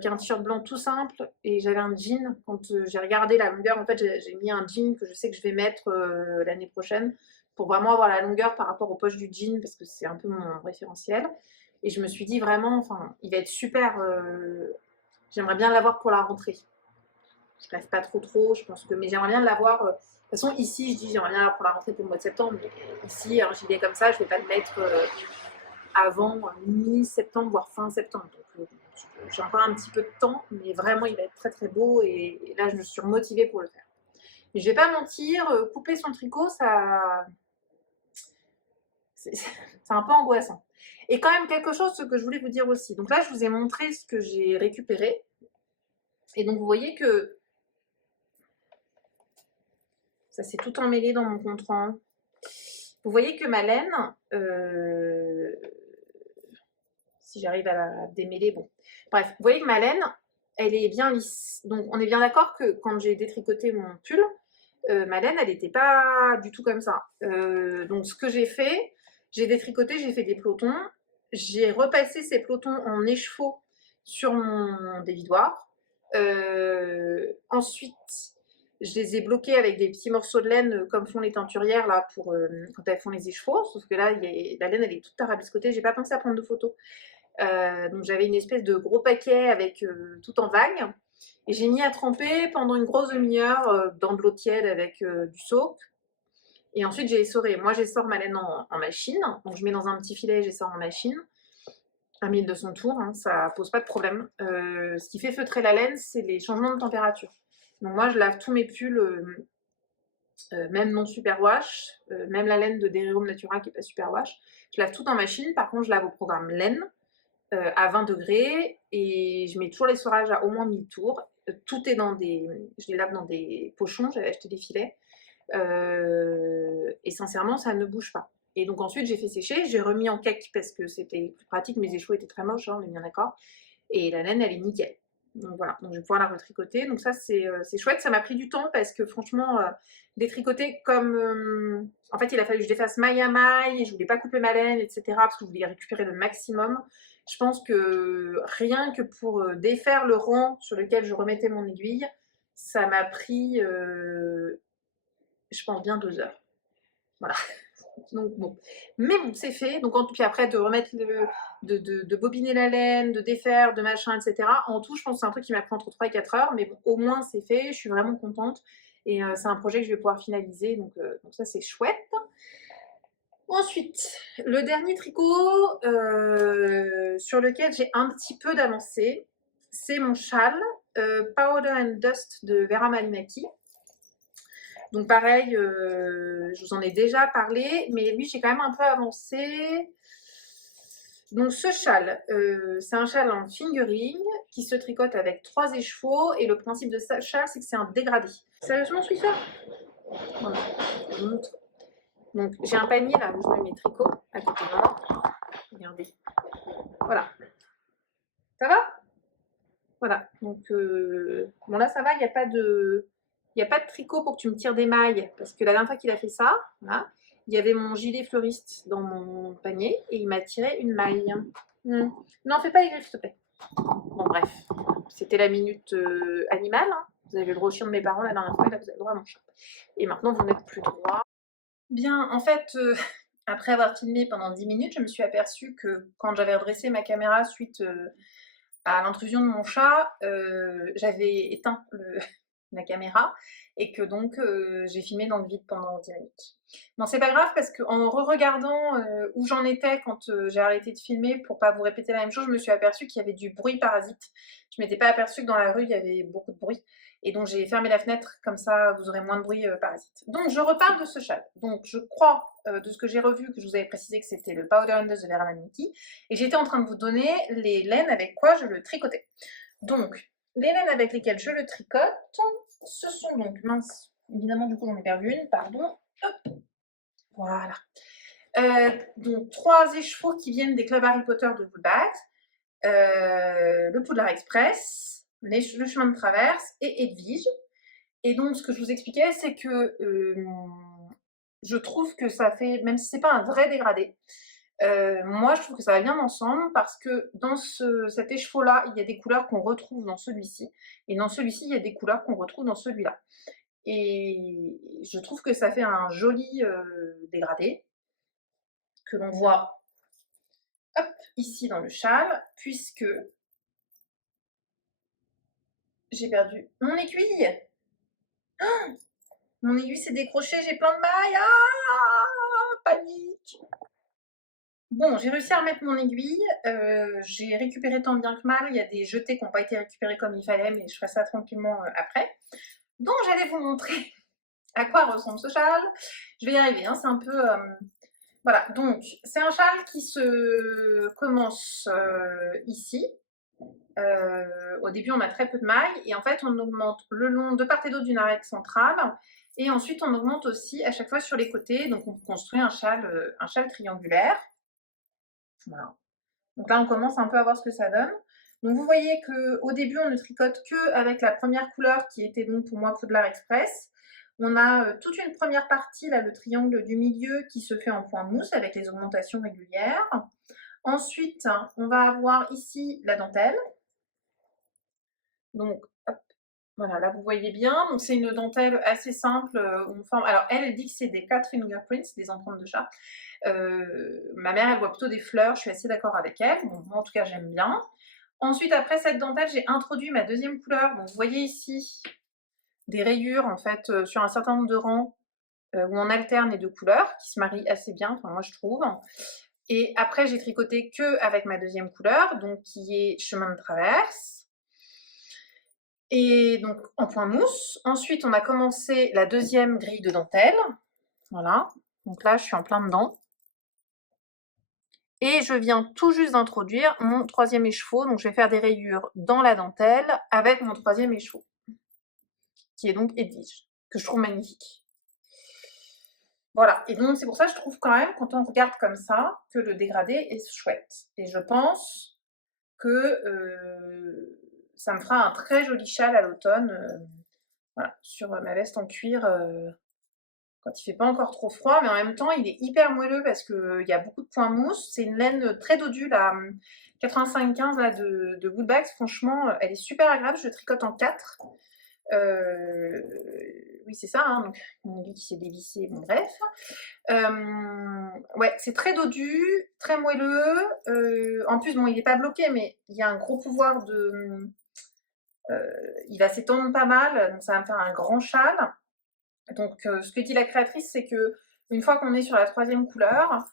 qui est un t-shirt blanc tout simple, et j'avais un jean, quand j'ai regardé la longueur, en fait j'ai mis un jean que je sais que je vais mettre l'année prochaine, pour vraiment avoir la longueur par rapport aux poches du jean, parce que c'est un peu mon référentiel. Et je me suis dit vraiment, enfin, il va être super. J'aimerais bien l'avoir pour la rentrée. Je rêve pas trop, je pense que, mais j'aimerais bien l'avoir. De toute façon, ici, je dis j'aimerais bien l'avoir pour la rentrée pour le mois de septembre, mais ici, un gilet comme ça, je vais pas le mettre avant mi-septembre, voire fin septembre. Donc, j'ai encore un petit peu de temps, mais vraiment, il va être très beau et là, je me suis motivée pour le faire. Mais je vais pas mentir, couper son tricot, ça, c'est un peu angoissant. Et quand même quelque chose que je voulais vous dire aussi. Donc là, je vous ai montré ce que j'ai récupéré. Et donc, vous voyez que ça s'est tout emmêlé dans mon compte-rendu. Vous voyez que ma laine, si j'arrive à la démêler, bon. Bref, vous voyez que ma laine, elle est bien lisse. Donc, on est bien d'accord que quand j'ai détricoté mon pull, ma laine, elle n'était pas du tout comme ça. Donc, ce que j'ai fait, j'ai détricoté, j'ai fait des pelotons. J'ai repassé ces pelotons en écheveau sur mon dévidoir. Ensuite, je les ai bloqués avec des petits morceaux de laine comme font les teinturières là pour quand elles font les écheveaux. Sauf que là, la laine, elle est toute tarabiscotée. J'ai pas pensé à prendre de photos. Donc j'avais une espèce de gros paquet avec tout en vague. Et j'ai mis à tremper pendant une grosse demi-heure dans de l'eau tiède avec du soap. Et ensuite, j'ai essoré. Moi, j'essore ma laine en machine. Donc, je mets dans un petit filet et j'essore en machine. À 1200 tours, hein, ça pose pas de problème. Ce qui fait feutrer la laine, c'est les changements de température. Donc, moi, je lave tous mes pulls, même non superwash, même la laine de Derrium Natura qui n'est pas superwash. Je lave tout en machine. Par contre, je lave au programme laine à 20 degrés et je mets toujours l'essorage à au moins 1000 tours. Tout est dans des. Je les lave dans des pochons, j'avais acheté des filets. Et sincèrement, ça ne bouge pas. Et donc ensuite, j'ai fait sécher, j'ai remis en cake parce que c'était plus pratique. Mes échevaux étaient très moches, hein, on est bien d'accord. Et la laine, elle est nickel. Donc voilà, donc je vais pouvoir la retricoter. Donc ça, c'est chouette. Ça m'a pris du temps parce que franchement, détricoter comme. En fait, il a fallu que je défasse maille à maille et je voulais pas couper ma laine, etc. Parce que je voulais récupérer le maximum. Je pense que rien que pour défaire le rang sur lequel je remettais mon aiguille, ça m'a pris, je pense, bien 2 heures. Voilà. Donc bon. Mais bon, c'est fait. Donc puis après, de remettre de bobiner la laine, de défaire, de machin, etc. En tout, je pense que c'est un truc qui m'a pris entre 3 et 4 heures. Mais bon, au moins, c'est fait. Je suis vraiment contente. Et c'est un projet que je vais pouvoir finaliser. Donc ça, c'est chouette. Ensuite, le dernier tricot sur lequel j'ai un petit peu d'avancée, c'est mon châle Powder and Dust de Vera Malinaki. Donc pareil, je vous en ai déjà parlé, mais lui j'ai quand même un peu avancé. Donc ce châle, c'est un châle en fingering qui se tricote avec 3 écheveaux et le principe de ce châle c'est que c'est un dégradé. Sérieusement, je suis sûre. Voilà, je vous montre. Donc j'ai un panier là où je mets mes tricots à côté de moi. Regardez. Voilà. Ça va? Voilà. Donc bon là ça va, il n'y a pas de. Il n'y a pas de tricot pour que tu me tires des mailles, parce que la dernière fois qu'il a fait ça, voilà, il y avait mon gilet fleuriste dans mon panier et il m'a tiré une maille. Non, fais pas les griffes, s'il te plaît. Bon, bref, c'était la minute animale. Hein. Vous avez le droit au chien de mes parents la dernière fois, et là vous avez le droit à mon chat. Et maintenant, vous n'êtes plus droit. Bien, en fait, après avoir filmé pendant 10 minutes, je me suis aperçue que quand j'avais redressé ma caméra suite à l'intrusion de mon chat, j'avais éteint la caméra, et que donc j'ai filmé dans le vide pendant 10 minutes. Bon, c'est pas grave parce qu'en re-regardant où j'en étais quand j'ai arrêté de filmer pour pas vous répéter la même chose, je me suis aperçue qu'il y avait du bruit parasite. Je m'étais pas aperçue que dans la rue il y avait beaucoup de bruit. Et donc j'ai fermé la fenêtre, comme ça vous aurez moins de bruit parasite. Donc je reparle de ce châle. Donc je crois, de ce que j'ai revu, que je vous avais précisé que c'était le Powder Under the Vera Mickey. Et j'étais en train de vous donner les laines avec quoi je le tricotais. Donc, les laines avec lesquelles je le tricote, ce sont donc, mince, évidemment du coup j'en ai perdu une, pardon. Hop, voilà. Donc 3 écheveaux qui viennent des clubs Harry Potter de Woodbat, le Poudlard Express, le chemin de traverse et Edwige. Et donc ce que je vous expliquais, c'est que je trouve que ça fait, même si c'est pas un vrai dégradé, moi je trouve que ça va bien ensemble parce que dans cet écheveau-là, il y a des couleurs qu'on retrouve dans celui-ci, et dans celui-ci, il y a des couleurs qu'on retrouve dans celui-là. Et je trouve que ça fait un joli dégradé, que l'on voit hop, ici dans le châle, puisque j'ai perdu mon aiguille. Oh, mon aiguille s'est décrochée, j'ai plein de mailles. Ah, panique. Bon, j'ai réussi à remettre mon aiguille, j'ai récupéré tant bien que mal, il y a des jetés qui n'ont pas été récupérés comme il fallait, mais je ferai ça tranquillement après. Donc j'allais vous montrer à quoi ressemble ce châle. Je vais y arriver, hein, c'est un peu... Voilà, donc c'est un châle qui se commence ici. Au début on a très peu de mailles, et en fait on augmente le long de part et d'autre d'une arête centrale, et ensuite on augmente aussi à chaque fois sur les côtés, donc on construit un châle triangulaire. Voilà. Donc là, on commence un peu à voir ce que ça donne. Donc vous voyez qu'au début, on ne tricote que avec la première couleur qui était donc pour moi Poudlard Express. On a toute une première partie, là, le triangle du milieu qui se fait en point mousse avec les augmentations régulières. Ensuite, on va avoir ici la dentelle. Donc, hop, voilà, là vous voyez bien. Donc c'est une dentelle assez simple. On forme... Alors elle dit que c'est des cat fingerprints, des empreintes de chat. Ma mère, elle voit plutôt des fleurs, je suis assez d'accord avec elle. Bon, moi, en tout cas, j'aime bien. Ensuite, après cette dentelle, j'ai introduit ma deuxième couleur. Donc, vous voyez ici des rayures, en fait, sur un certain nombre de rangs où on alterne les deux couleurs, qui se marient assez bien, enfin, moi, je trouve. Et après, j'ai tricoté que avec ma deuxième couleur, donc qui est chemin de traverse. Et donc, en point mousse. Ensuite, on a commencé la deuxième grille de dentelle. Voilà. Donc là, je suis en plein dedans. Et je viens tout juste d'introduire mon troisième écheveau, donc je vais faire des rayures dans la dentelle avec mon troisième écheveau, qui est donc Edwige, que je trouve magnifique. Voilà, et donc c'est pour ça que je trouve quand même, quand on regarde comme ça, que le dégradé est chouette. Et je pense que ça me fera un très joli châle à l'automne, voilà, sur ma veste en cuir, quand il fait pas encore trop froid, mais en même temps il est hyper moelleux parce qu'il y a beaucoup de points mousse. C'est une laine très dodue, la 85-15 là, de Woodbags. Franchement, elle est super agréable. Je tricote en 4. Oui, c'est ça, hein, donc mon aiguille qui s'est dévissée, bon bref. Ouais, c'est très dodu, très moelleux. En plus, bon, il n'est pas bloqué, mais il y a un gros pouvoir de... il va s'étendre pas mal, donc ça va me faire un grand châle. Donc, ce que dit la créatrice, c'est que une fois qu'on est sur la troisième couleur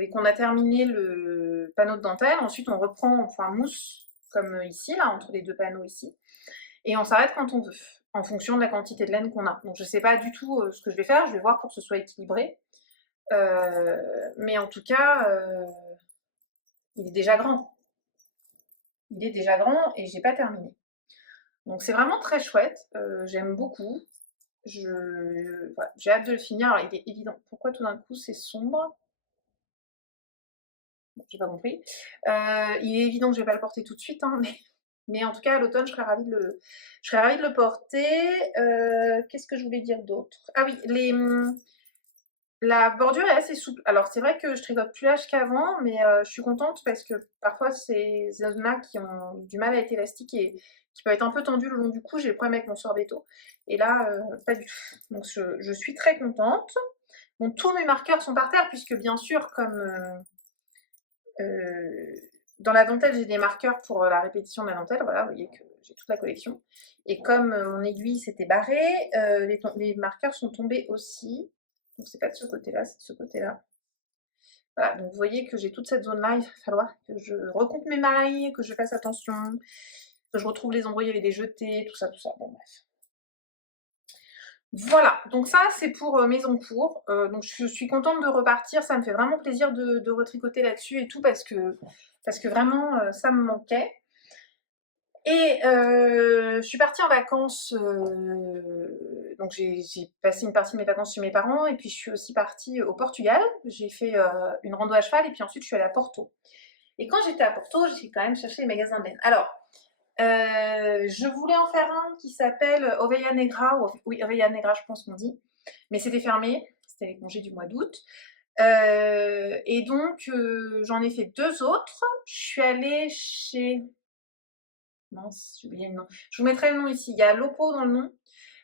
et qu'on a terminé le panneau de dentelle, ensuite on reprend en point mousse, comme ici, là, entre les deux panneaux ici, et on s'arrête quand on veut, en fonction de la quantité de laine qu'on a. Donc, je ne sais pas du tout ce que je vais faire, je vais voir pour que ce soit équilibré. Mais en tout cas, il est déjà grand. Il est déjà grand et j'ai pas terminé. Donc, c'est vraiment très chouette, j'aime beaucoup. Voilà, j'ai hâte de le finir. Alors, il est évident. Pourquoi tout d'un coup c'est sombre? Bon, j'ai pas compris. Il est évident que je vais pas le porter tout de suite, hein, mais en tout cas à l'automne je serais ravie de le porter. Qu'est-ce que je voulais dire d'autre? Ah oui, la bordure est assez souple. Alors c'est vrai que je tricote plus large qu'avant, mais je suis contente parce que parfois ces zones-là qui ont du mal à être élastiques et qui peuvent être un peu tendues le long du cou, j'ai le problème avec mon sorbetto. Et là, pas du tout. Donc je suis très contente. Bon, tous mes marqueurs sont par terre, puisque bien sûr, comme dans la dentelle, j'ai des marqueurs pour la répétition de la dentelle. Voilà, vous voyez que j'ai toute la collection. Et comme mon aiguille s'était barrée, les marqueurs sont tombés aussi. Donc c'est pas de ce côté-là, c'est de ce côté-là. Voilà, donc vous voyez que j'ai toute cette zone-là, il va falloir que je recompte mes mailles, que je fasse attention, que je retrouve les endroits où il y avait des jetés, tout ça, tout ça. Bon, bref. Voilà, donc ça c'est pour mes encours. Donc je suis contente de repartir, ça me fait vraiment plaisir de retricoter là-dessus et tout parce que vraiment ça me manquait. Et je suis partie en vacances, donc j'ai passé une partie de mes vacances chez mes parents et puis je suis aussi partie au Portugal. J'ai fait une rando à cheval et puis ensuite je suis allée à Porto. Et quand j'étais à Porto, j'ai quand même cherché les magasins de laine. Alors, je voulais en faire un qui s'appelle Oveia Negra, oui, Oveia Negra, je pense qu'on dit, mais c'était fermé, c'était les congés du mois d'août. Et donc, j'en ai fait 2 autres. Je suis allée chez... Mince, j'ai oublié le nom. Je vous mettrai le nom ici. Il y a Lopo dans le nom,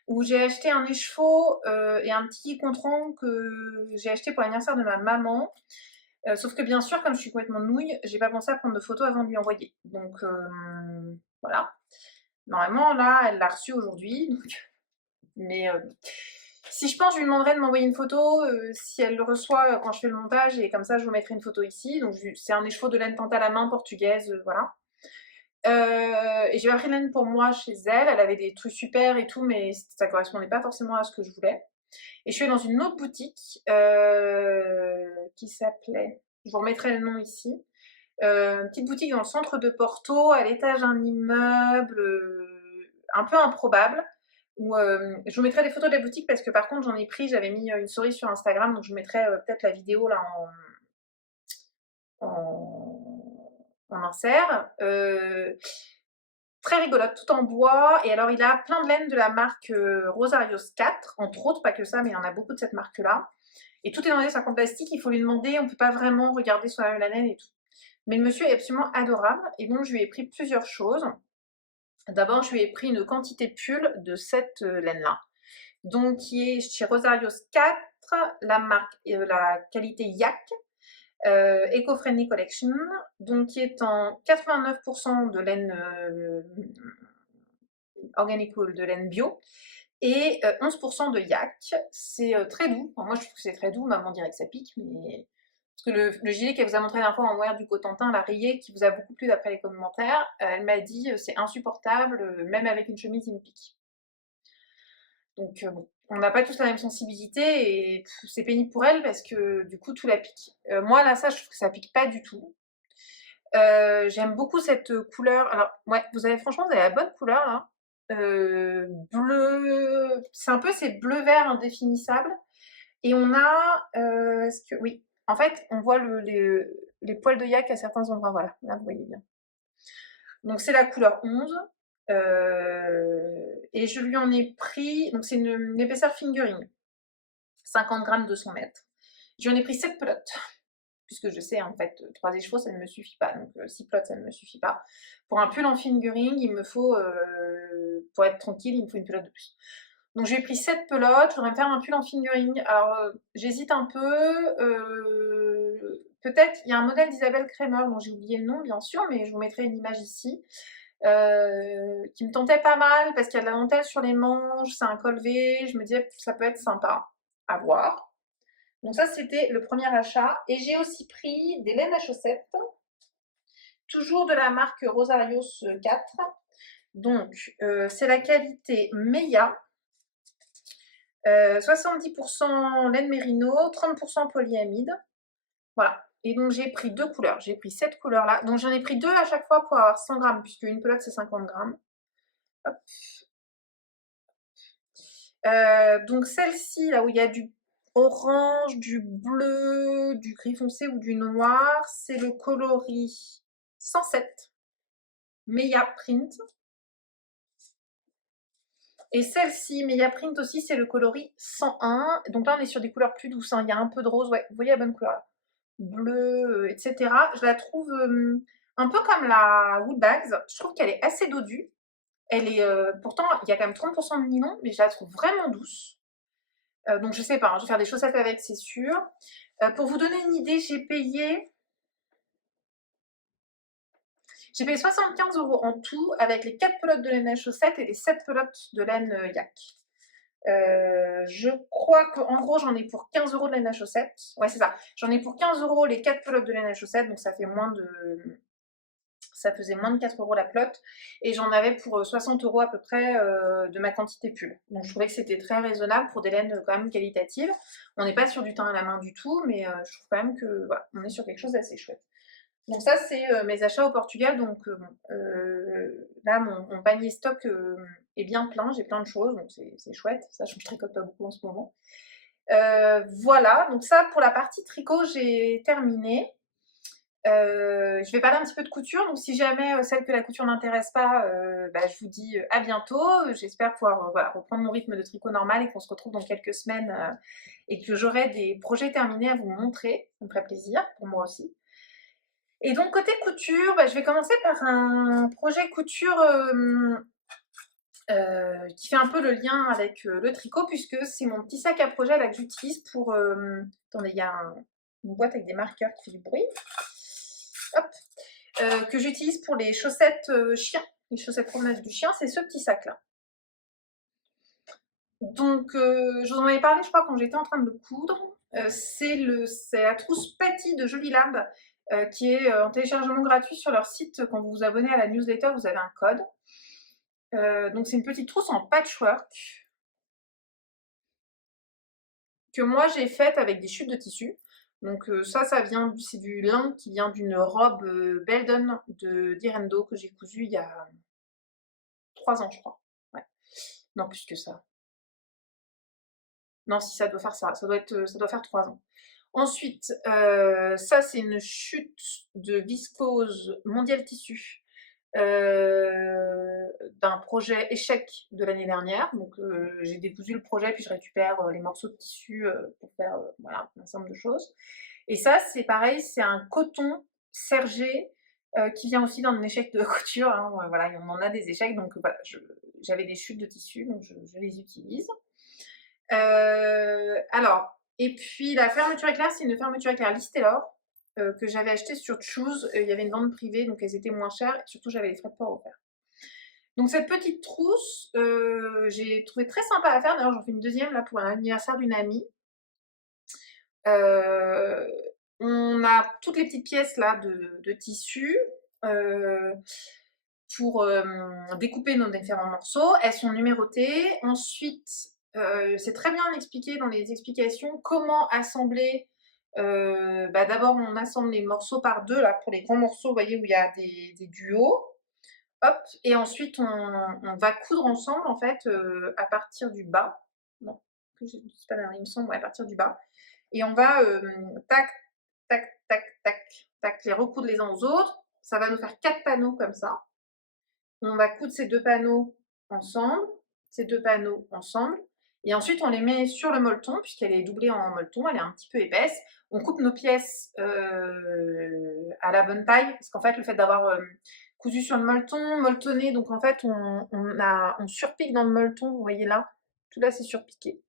où j'ai acheté un écheveau et un petit contran que j'ai acheté pour l'anniversaire de ma maman. Sauf que bien sûr, comme je suis complètement nouille, j'ai pas pensé à prendre de photos avant de lui envoyer. Donc voilà. Normalement, là, elle l'a reçu aujourd'hui. Mais si je pense, je lui demanderai de m'envoyer une photo si elle le reçoit quand je fais le montage. Et comme ça, je vous mettrai une photo ici. Donc c'est un écheveau de laine tente à la main portugaise, voilà. Et j'ai pas pris de laine pour moi chez elle. Elle avait des trucs super et tout, mais ça correspondait pas forcément à ce que je voulais. Et je suis allée dans une autre boutique qui s'appelait, je vous remettrai le nom ici, une petite boutique dans le centre de Porto, à l'étage d'un immeuble un peu improbable. Où, je vous mettrai des photos de la boutique parce que par contre j'en ai pris, j'avais mis une story sur Instagram, donc je vous mettrai peut-être la vidéo là en insert. Très rigolote, tout en bois. Et alors, il a plein de laine de la marque Rosarios 4, entre autres, pas que ça, mais il y en a beaucoup de cette marque-là. Et tout est dans des sacs en plastique, il faut lui demander, on ne peut pas vraiment regarder soi-même la laine et tout. Mais le monsieur est absolument adorable, et donc je lui ai pris plusieurs choses. D'abord, je lui ai pris une quantité de pull de cette laine-là, donc qui est chez Rosarios 4, la marque, la qualité Yak, Eco-Friendly Collection, donc qui est en 89% de laine organic wool, de laine bio, et 11% de yak. C'est très doux. Enfin, moi, je trouve que c'est très doux. Maman dirait que ça pique, mais... Parce que le gilet qu'elle vous a montré la dernière fois en moire du Cotentin, la rayée, qui vous a beaucoup plu d'après les commentaires, elle m'a dit c'est insupportable, même avec une chemise, il me pique. Donc, bon, on n'a pas tous la même sensibilité et c'est pénible pour elle parce que du coup, tout la pique. Moi, là, ça, je trouve que ça pique pas du tout. J'aime beaucoup cette couleur. Alors, ouais, franchement, vous avez la bonne couleur là. Bleu, c'est un peu ces bleu-vert indéfinissables. Et on a, oui, en fait, on voit les poils de yak à certains endroits. Voilà, là, vous voyez bien. Donc, c'est la couleur 11. Et je lui en ai pris, donc c'est une épaisseur fingering, 50 grammes de 100 mètres. Je lui en ai pris 7 pelotes. Puisque je sais, en fait, 3 écheveaux, ça ne me suffit pas. Donc, 6 plots, ça ne me suffit pas. Pour un pull en fingering, il me faut, pour être tranquille, il me faut une pelote de plus. Donc, j'ai pris 7 pelotes. Je voudrais me faire un pull en fingering. Alors, j'hésite un peu. Peut-être, il y a un modèle d'Isabelle Kramer, dont j'ai oublié le nom, bien sûr, mais je vous mettrai une image ici, qui me tentait pas mal, parce qu'il y a de la dentelle sur les manches, c'est un col V. Je me disais, ça peut être sympa à voir. Donc ça, c'était le premier achat. Et j'ai aussi pris des laines à chaussettes, toujours de la marque Rosarios 4. Donc, c'est la qualité Meia. 70% laine mérino, 30% polyamide. Voilà. Et donc, j'ai pris 2 couleurs. J'ai pris cette couleur-là. Donc, j'en ai pris 2 à chaque fois pour avoir 100 grammes, puisque une pelote, c'est 50 grammes. Hop. Donc, celle-ci, là où il y a du orange, du bleu, du gris foncé ou du noir, c'est le coloris 107 Meia Print. Et celle-ci, Meia Print aussi, c'est le coloris 101. Donc là, on est sur des couleurs plus douces, hein. Il y a un peu de rose, ouais, vous voyez la bonne couleur là. Bleu, etc. Je la trouve un peu comme la Wood Bags. Je trouve qu'elle est assez dodue. Elle est, pourtant, il y a quand même 30% de nylon, mais je la trouve vraiment douce. Donc je sais pas, hein, je vais faire des chaussettes avec, c'est sûr. Pour vous donner une idée, j'ai payé J'ai payé 75 € en tout, avec les 4 pelotes de laine à chaussettes et les 7 pelotes de laine yak. Je crois qu'en gros, j'en ai pour 15 € de laine à chaussettes. Ouais, c'est ça. J'en ai pour 15 € les 4 pelotes de laine à chaussettes, donc ça fait ça faisait moins de 4 € la pelote. Et j'en avais pour 60 € à peu près de ma quantité pull. Donc je trouvais que c'était très raisonnable pour des laines quand même qualitatives. On n'est pas sur du teint à la main du tout, mais je trouve quand même que voilà, on est sur quelque chose d'assez chouette. Donc ça, c'est mes achats au Portugal. Donc là, mon panier stock est bien plein. J'ai plein de choses, donc c'est chouette. Ça, je ne tricote pas beaucoup en ce moment. Voilà, donc ça, pour la partie tricot, j'ai terminé. Je vais parler un petit peu de couture. Donc si jamais celle que la couture n'intéresse pas, je vous dis à bientôt. J'espère pouvoir voilà, reprendre mon rythme de tricot normal et qu'on se retrouve dans quelques semaines et que j'aurai des projets terminés à vous montrer. Ça me ferait plaisir, pour moi aussi. Et donc côté couture, je vais commencer par un projet couture qui fait un peu le lien avec le tricot, puisque c'est mon petit sac à projet là que j'utilise pour... attendez, il y a une boîte avec des marqueurs qui fait du bruit. Hop, que j'utilise pour les chaussettes chiens, les chaussettes promenade du chien, c'est ce petit sac là. Donc je vous en avais parlé je crois quand j'étais en train de le coudre. C'est la trousse Patty de Jolie Lab qui est en téléchargement gratuit sur leur site. Quand vous vous abonnez à la newsletter, vous avez un code. Donc c'est une petite trousse en patchwork que moi j'ai faite avec des chutes de tissu. Donc ça vient, c'est du lin qui vient d'une robe Belden de Direndo que j'ai cousu il y a 3 ans je crois. Ouais. Non, plus que ça. Non, si ça doit faire ça, ça doit faire 3 ans. Ensuite, ça c'est une chute de viscose Mondial Tissu d'un projet échec de l'année dernière. Donc j'ai décousu le projet puis je récupère les morceaux de tissu pour faire voilà, un ensemble de choses. Et ça c'est pareil, c'est un coton sergé qui vient aussi d'un échec de couture. Hein. Voilà, on en a des échecs, donc voilà, j'avais des chutes de tissu, donc je les utilise. Alors, et puis la fermeture éclair, c'est une fermeture éclair Listelor que j'avais acheté sur Choose. Il y avait une vente privée, donc elles étaient moins chères. Et surtout, j'avais les frais de port offerts. Donc cette petite trousse, j'ai trouvé très sympa à faire. D'ailleurs, j'en fais une deuxième là pour l'anniversaire d'une amie. On a toutes les petites pièces là de tissu pour découper nos différents morceaux. Elles sont numérotées. Ensuite, c'est très bien expliqué dans les explications comment assembler. D'abord, on assemble les morceaux par deux, là, pour les grands morceaux, vous voyez, où il y a des duos. Hop, et ensuite, on va coudre ensemble, en fait, à partir du bas. Non, je ne dis pas il me semble, ouais, à partir du bas. Et on va, tac, tac, tac, tac, tac, les recoudre les uns aux autres. Ça va nous faire 4 panneaux comme ça. On va coudre ces 2 panneaux ensemble, ces 2 panneaux ensemble. Et ensuite, on les met sur le molleton, puisqu'elle est doublée en molleton, elle est un petit peu épaisse. On coupe nos pièces à la bonne taille, parce qu'en fait, le fait d'avoir cousu sur le molleton, molletonné, donc en fait, on surpique dans le molleton, vous voyez là, tout là, c'est surpiqué,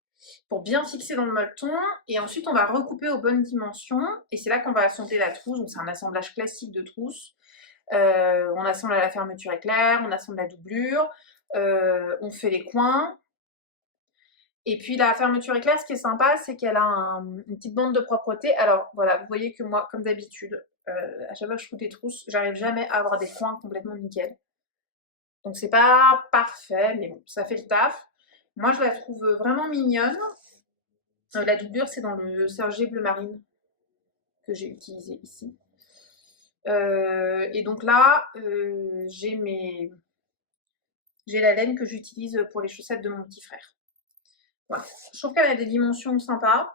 pour bien fixer dans le molleton. Et ensuite, on va recouper aux bonnes dimensions, et c'est là qu'on va assembler la trousse. Donc c'est un assemblage classique de trousse. On assemble à la fermeture éclair, on assemble la doublure, on fait les coins. Et puis la fermeture éclair, ce qui est sympa, c'est qu'elle a une petite bande de propreté. Alors voilà, vous voyez que moi, comme d'habitude, à chaque fois que je couds des trousses, j'arrive jamais à avoir des coins complètement nickel. Donc c'est pas parfait, mais bon, ça fait le taf. Moi, je la trouve vraiment mignonne. La doublure, c'est dans le sergé bleu marine que j'ai utilisé ici. Et donc là, j'ai la laine que j'utilise pour les chaussettes de mon petit frère. Voilà. Je trouve qu'elle a des dimensions sympas.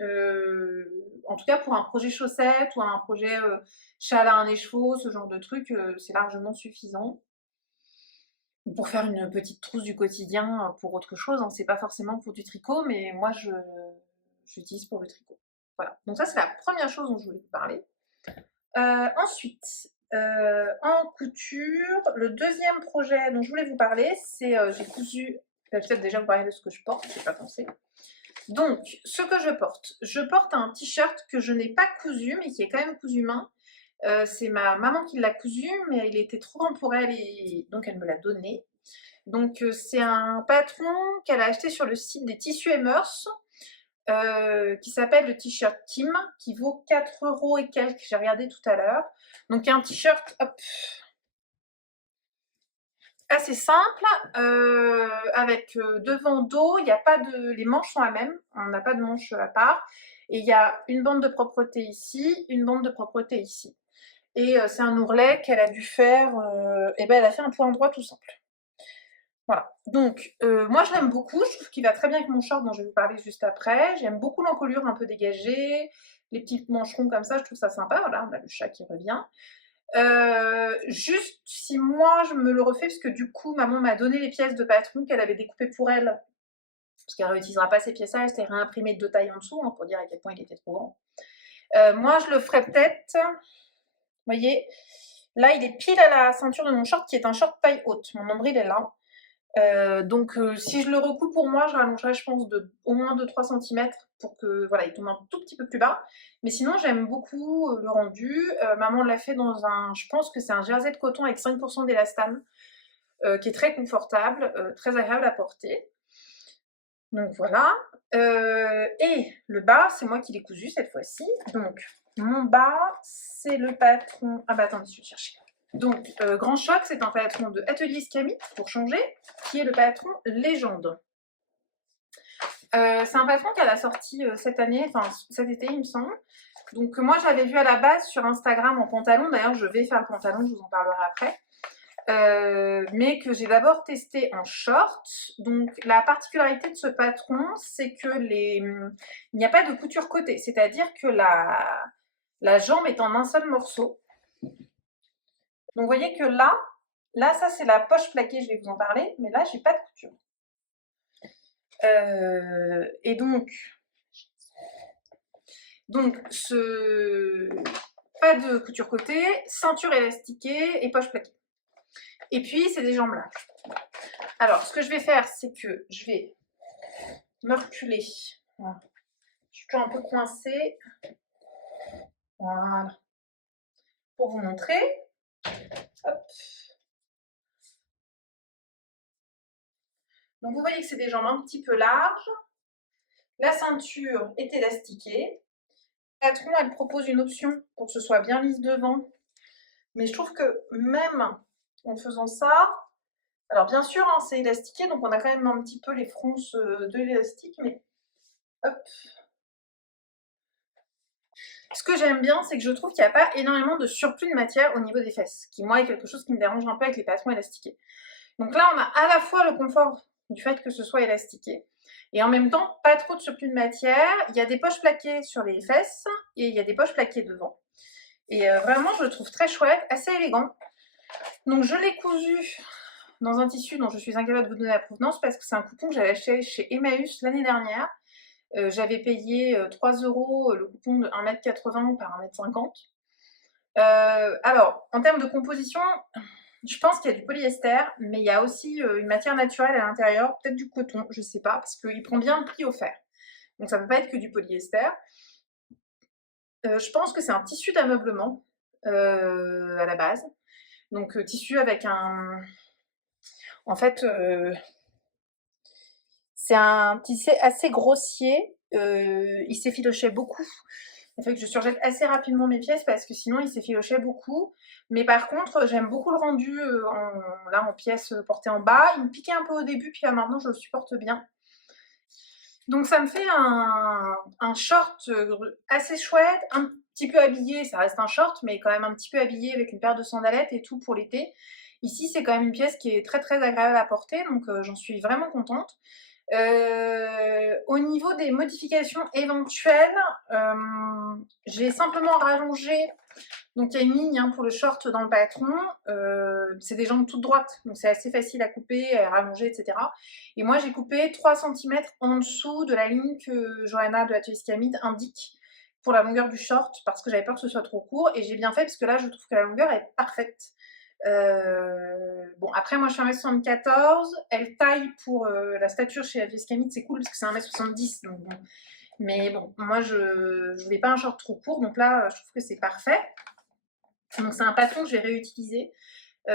En tout cas, pour un projet chaussettes ou un projet châle à un écheveau, ce genre de truc, c'est largement suffisant. Ou pour faire une petite trousse du quotidien pour autre chose, hein. C'est pas forcément pour du tricot, mais moi, j'utilise pour le tricot. Voilà. Donc ça, c'est la première chose dont je voulais vous parler. Ensuite, en couture, le deuxième projet dont je voulais vous parler, c'est j'ai cousu, peut-être déjà vous parler de ce que je porte, je n'ai pas pensé. Donc, ce que je porte un t-shirt que je n'ai pas cousu, mais qui est quand même cousu main, C'est ma maman qui l'a cousu, mais il était trop grand pour elle et donc elle me l'a donné. Donc c'est un patron qu'elle a acheté sur le site des tissus et mœurs, qui s'appelle le t-shirt Kim, qui vaut 4 euros et quelques, j'ai regardé tout à l'heure. Donc il y a un t-shirt, hop, assez simple, avec devant dos, il n'y a pas de... les manches sont la même, on n'a pas de manches à part, et il y a une bande de propreté ici, une bande de propreté ici. Et c'est un ourlet qu'elle a dû faire, et ben elle a fait un point droit tout simple. Voilà, donc moi je l'aime beaucoup, je trouve qu'il va très bien avec mon short dont je vais vous parler juste après. J'aime beaucoup l'encolure un peu dégagée, les petits mancherons comme ça, je trouve ça sympa. Voilà, on a le chat qui revient. Juste si moi je me le refais, parce que du coup maman m'a donné les pièces de patron qu'elle avait découpées pour elle, parce qu'elle ne réutilisera pas ces pièces-là, elle s'était réimprimée de 2 tailles en dessous, hein, pour dire à quel point il était trop grand. Moi je le ferais peut-être, vous voyez, là il est pile à la ceinture de mon short qui est un short taille haute, mon nombril est là. Donc si je le recoupe pour moi, je rallongerai je pense de au moins 2-3 cm pour que voilà, il tombe un tout petit peu plus bas. Mais sinon j'aime beaucoup le rendu. Maman l'a fait dans un, je pense que c'est un jersey de coton avec 5% d'élastane, qui est très confortable, très agréable à porter. Donc voilà. Et le bas, c'est moi qui l'ai cousu cette fois-ci. Donc mon bas, c'est le patron. Ah bah attendez, je vais chercher. Donc, Grand Choc, c'est un patron de Atelier Scamit, pour changer, qui est le patron Légende. C'est un patron qu'elle a sorti cette année, enfin cet été, il me semble. Donc, moi, j'avais vu à la base sur Instagram en pantalon. D'ailleurs, je vais faire le pantalon, je vous en parlerai après. Mais que j'ai d'abord testé en short. Donc, la particularité de ce patron, c'est que il n'y a pas de couture côté. C'est-à-dire que la jambe est en un seul morceau. Donc, vous voyez que là, ça, c'est la poche plaquée, je vais vous en parler, mais là, j'ai pas de couture. Et donc pas de couture côté, ceinture élastiquée et poche plaquée. Et puis, c'est des jambes larges. Alors, ce que je vais faire, c'est que je vais me reculer. Voilà. Je suis toujours un peu coincée. Voilà. Pour vous montrer. Hop. Donc, vous voyez que c'est des jambes un petit peu larges. La ceinture est élastiquée. Le patron, elle propose une option pour que ce soit bien lisse devant. Mais je trouve que même en faisant ça, alors bien sûr, hein, c'est élastiqué, donc on a quand même un petit peu les fronces de l'élastique, mais hop. Ce que j'aime bien, c'est que je trouve qu'il n'y a pas énormément de surplus de matière au niveau des fesses, qui moi est quelque chose qui me dérange un peu avec les patrons élastiqués. Donc là, on a à la fois le confort du fait que ce soit élastiqué, et en même temps, pas trop de surplus de matière. Il y a des poches plaquées sur les fesses, et il y a des poches plaquées devant. Et vraiment, je le trouve très chouette, assez élégant. Donc je l'ai cousu dans un tissu dont je suis incapable de vous donner la provenance parce que c'est un coupon que j'avais acheté chez Emmaüs l'année dernière. J'avais payé 3 € le coupon de 1,80 m par 1,50 m. Alors, en termes de composition, je pense qu'il y a du polyester, mais il y a aussi une matière naturelle à l'intérieur, peut-être du coton, je sais pas, parce qu'il prend bien le pli au fer. Donc ça peut pas être que du polyester. Je pense que c'est un tissu d'ameublement à la base. Donc tissu avec un... En fait, c'est un tissé assez grossier. Il s'effilochait beaucoup. Il fait que je surjette assez rapidement mes pièces parce que sinon il s'effilochait beaucoup. Mais par contre, j'aime beaucoup le rendu en pièces portées en bas. Il me piquait un peu au début, puis là maintenant je le supporte bien. Donc ça me fait un short assez chouette, un petit peu habillé, ça reste un short, mais quand même un petit peu habillé avec une paire de sandalettes et tout pour l'été. Ici, c'est quand même une pièce qui est très très agréable à porter, donc j'en suis vraiment contente. Au niveau des modifications éventuelles, j'ai simplement rallongé, donc il y a une ligne hein, pour le short dans le patron, c'est des jambes toutes droites, donc c'est assez facile à couper, à rallonger, etc. Et moi j'ai coupé 3 cm en dessous de la ligne que Johanna de Atelier Scamid indique pour la longueur du short, parce que j'avais peur que ce soit trop court, et j'ai bien fait parce que là je trouve que la longueur est parfaite. Bon, après, moi je suis 1m74, elle taille pour la stature chez Atelier Scamid, c'est cool parce que c'est 1m70, donc bon. Mais bon, moi je voulais pas un short trop court, donc là je trouve que c'est parfait. Donc c'est un patron que je vais réutiliser.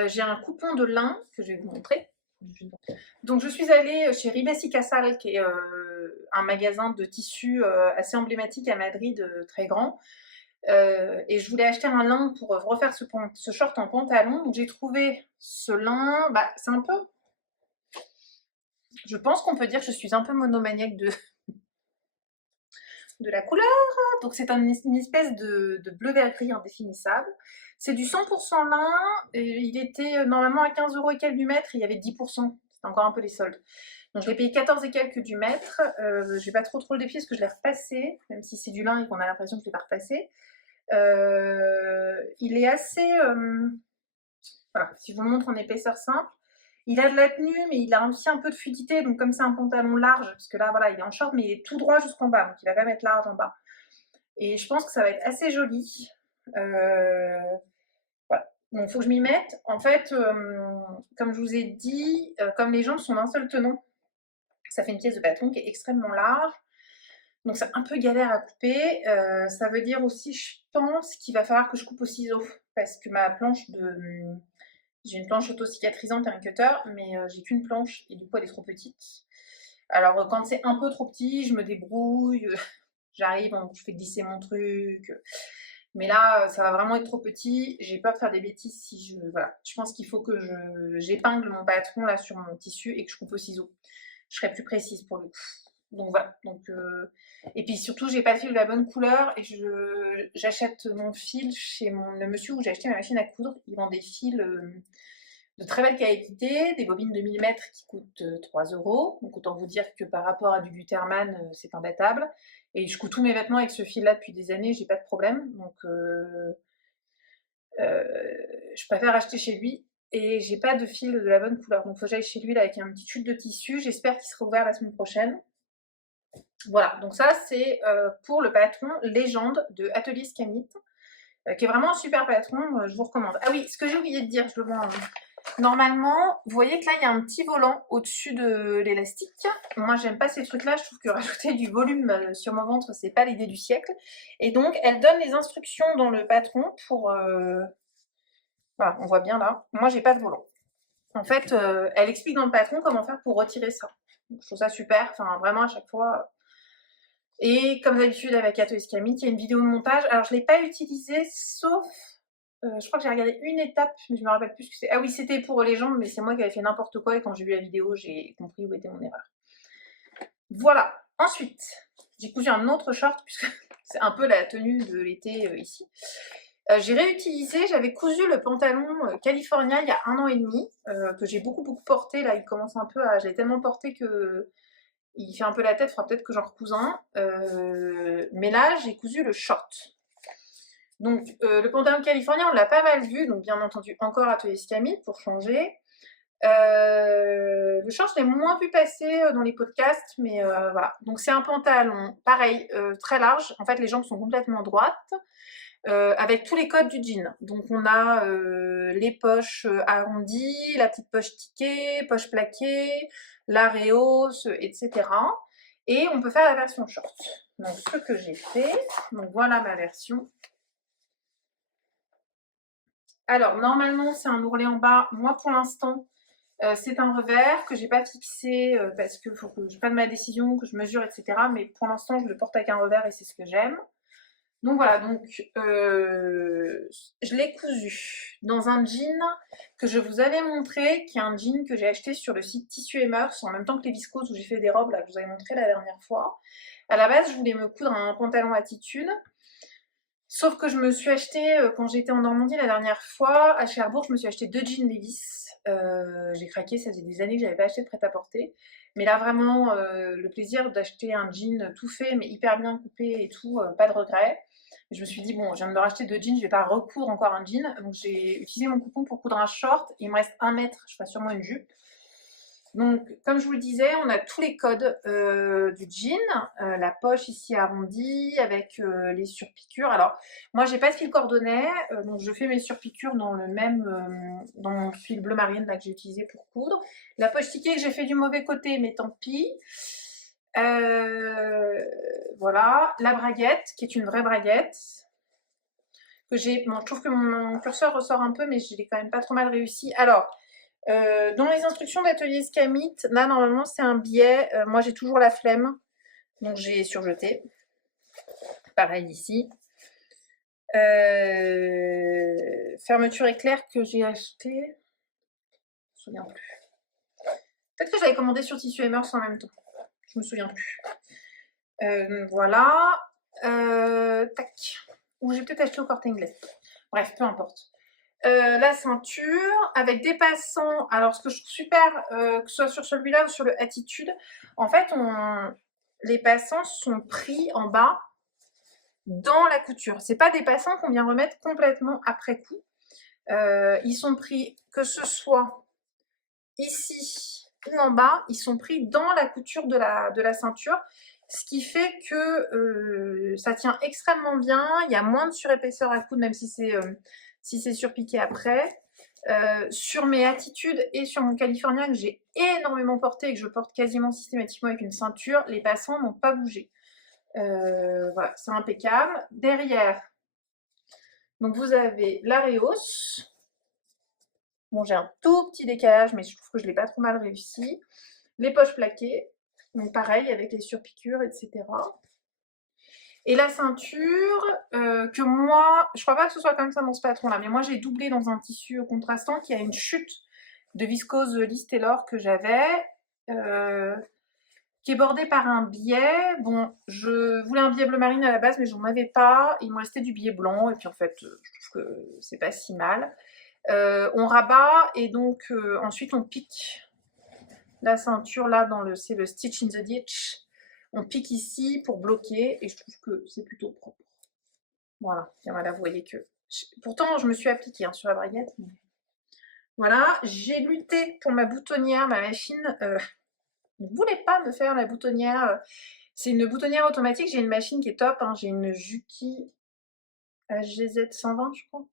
J'ai un coupon de lin que je vais vous montrer. Donc je suis allée chez Ribes y Casal, qui est un magasin de tissus assez emblématique à Madrid, très grand. Et je voulais acheter un lin pour refaire ce short en pantalon. Donc j'ai trouvé ce lin, bah, c'est un peu... Je pense qu'on peut dire que je suis un peu monomaniaque de la couleur. Donc c'est une espèce de bleu vert gris indéfinissable. C'est du 100% lin, et il était normalement à 15 € et quelques du mètre, et il y avait 10%. C'était encore un peu les soldes. Donc je l'ai payé 14 et quelques du mètre. Je vais pas trop le dépier parce que je l'ai repassé, même si c'est du lin et qu'on a l'impression que je l'ai pas repassé. Il est assez... voilà, si je vous le montre en épaisseur simple, il a de la tenue, mais il a aussi un peu de fluidité. Donc comme c'est un pantalon large, parce que là, voilà, il est en short, mais il est tout droit jusqu'en bas. Donc il va quand même être large en bas. Et je pense que ça va être assez joli. Voilà. Donc il faut que je m'y mette. En fait, comme je vous ai dit, comme les jambes sont d'un seul tenon, ça fait une pièce de patron qui est extrêmement large. Donc c'est un peu galère à couper. Ça veut dire aussi, je pense, qu'il va falloir que je coupe au ciseau. Parce que ma planche de... J'ai une planche auto-cicatrisante et un cutter, mais j'ai qu'une planche et du coup elle est trop petite. Alors quand c'est un peu trop petit, je me débrouille, j'arrive, je fais glisser mon truc. Mais là, ça va vraiment être trop petit. J'ai peur de faire des bêtises si je... Voilà. Je pense qu'il faut que j'épingle mon patron là sur mon tissu et que je coupe au ciseau. Je serai plus précise pour le coup. Donc voilà. Donc, et puis surtout, j'ai pas le fil de la bonne couleur et j'achète mon fil chez le monsieur où j'ai acheté ma machine à coudre. Ils vendent des fils de très belle qualité, des bobines de 1000 mètres qui coûtent 3 €. Donc autant vous dire que par rapport à du Gutermann, c'est imbattable. Et je couds tous mes vêtements avec ce fil-là depuis des années, j'ai pas de problème. Donc je préfère acheter chez lui. Et j'ai pas de fil de la bonne couleur. Donc il faut que j'aille chez lui là, avec un petit tube de tissu. J'espère qu'il sera ouvert la semaine prochaine. Voilà, donc ça c'est pour le patron Légende de Atelier Scamit, qui est vraiment un super patron, je vous recommande. Ah oui, ce que j'ai oublié de dire, je le vois normalement, vous voyez que là il y a un petit volant au-dessus de l'élastique. Moi j'aime pas ces trucs là, je trouve que rajouter du volume sur mon ventre c'est pas l'idée du siècle. Et donc elle donne les instructions dans le patron pour... Voilà, on voit bien là, moi j'ai pas de volant. En fait, elle explique dans le patron comment faire pour retirer ça. Donc, je trouve ça super, enfin vraiment à chaque fois... Et comme d'habitude avec Atelier Scamit, il y a une vidéo de montage. Alors je ne l'ai pas utilisée sauf, je crois que j'ai regardé une étape, mais je me rappelle plus ce que c'est. Ah oui, c'était pour les jambes, mais c'est moi qui avais fait n'importe quoi et quand j'ai vu la vidéo, j'ai compris où était mon erreur. Voilà. Ensuite, j'ai cousu un autre short puisque c'est un peu la tenue de l'été ici. J'ai réutilisé, j'avais cousu le pantalon California il y a 1 an et demi, que j'ai beaucoup porté. Là, il commence un peu à... Je l'ai tellement porté que... Il fait un peu la tête, il faudra peut-être que j'en recouse un. Mais là, j'ai cousu le short. Donc, le pantalon californien, on l'a pas mal vu. Donc, bien entendu, encore Atelier Scamit pour changer. Le short, je l'ai moins vu passer dans les podcasts. Mais voilà. Donc, c'est un pantalon, pareil, très large. En fait, les jambes sont complètement droites. Avec tous les codes du jean. Donc, on a les poches arrondies, la petite poche tiquée, poche plaquée, l'arrêt hausse, etc. Et on peut faire la version short. Donc, ce que j'ai fait, donc voilà ma version. Alors, normalement, c'est un ourlet en bas. Moi, pour l'instant, c'est un revers que j'ai pas fixé parce qu'il faut que je prenne ma décision, que je mesure, etc. Mais pour l'instant, je le porte avec un revers et c'est ce que j'aime. Donc voilà, donc je l'ai cousu dans un jean que je vous avais montré, qui est un jean que j'ai acheté sur le site Tissu et Mœurs, en même temps que les viscoses où j'ai fait des robes, là, que je vous avais montré la dernière fois. À la base, je voulais me coudre un pantalon attitude, sauf que je me suis acheté, quand j'étais en Normandie la dernière fois, à Cherbourg, je me suis acheté 2 jeans Levi's. J'ai craqué, ça faisait des années que j'avais pas acheté de prêt-à-porter. Mais là, vraiment, le plaisir d'acheter un jean tout fait, mais hyper bien coupé et tout, pas de regret. Je me suis dit, bon, je viens de me racheter 2 jeans, je vais pas recoudre encore un jean. Donc j'ai utilisé mon coupon pour coudre un short. Il me reste 1 mètre, je ferai sûrement une jupe. Donc, comme je vous le disais, on a tous les codes du jean. La poche ici arrondie avec les surpiqûres. Alors, moi, j'ai pas de fil cordonnet, donc je fais mes surpiqûres dans le même, dans mon fil bleu marine là que j'ai utilisé pour coudre. La poche tiquée que j'ai fait du mauvais côté, mais tant pis. Voilà, la braguette qui est une vraie braguette. que j'ai... Bon, je trouve que mon curseur ressort un peu, mais je l'ai quand même pas trop mal réussi. Alors, dans les instructions d'atelier Scamit, là, normalement, c'est un biais. Moi, j'ai toujours la flemme, donc j'ai surjeté. Pareil ici. Fermeture éclair que j'ai acheté. Je me souviens plus. Peut-être que j'avais commandé sur Tissu Mœurs en même temps. Je me souviens plus. Voilà. Tac. Ou j'ai peut-être acheté au Corte Inglés. Bref, peu importe. La ceinture avec des passants. Alors, ce que je trouve super, que ce soit sur celui-là ou sur le Attitude, en fait, les passants sont pris en bas dans la couture. C'est pas des passants qu'on vient remettre complètement après coup. Ils sont pris, que ce soit ici ou en bas, ils sont pris dans la couture de la ceinture, ce qui fait que ça tient extrêmement bien. Il y a moins de surépaisseur à coudre, même si c'est surpiqué après. Sur mes Attitudes et sur mon California que j'ai énormément porté et que je porte quasiment systématiquement avec une ceinture, les passants n'ont pas bougé. Voilà, c'est impeccable. Derrière, donc vous avez l'Areos. Bon, j'ai un tout petit décalage, mais je trouve que je l'ai pas trop mal réussi. Les poches plaquées, donc pareil, avec les surpiqûres, etc. Et la ceinture, que moi, je crois pas que ce soit comme ça dans ce patron-là, mais moi j'ai doublé dans un tissu contrastant qui a une chute de viscose Liz Taylor que j'avais, qui est bordé par un biais. Bon, je voulais un biais bleu marine à la base, mais j'en avais pas. Il me restait du biais blanc, et puis en fait, je trouve que c'est pas si mal. On rabat, et donc ensuite on pique la ceinture là, c'est le Stitch in the Ditch. On pique ici pour bloquer, et je trouve que c'est plutôt propre. Voilà, et voilà, vous voyez que... Pourtant, je me suis appliquée hein, sur la braguette. Mais... Voilà, j'ai lutté pour ma boutonnière, ma machine... ne voulait pas me faire la boutonnière. C'est une boutonnière automatique, j'ai une machine qui est top, hein. J'ai une Juki HGZ 120 je crois,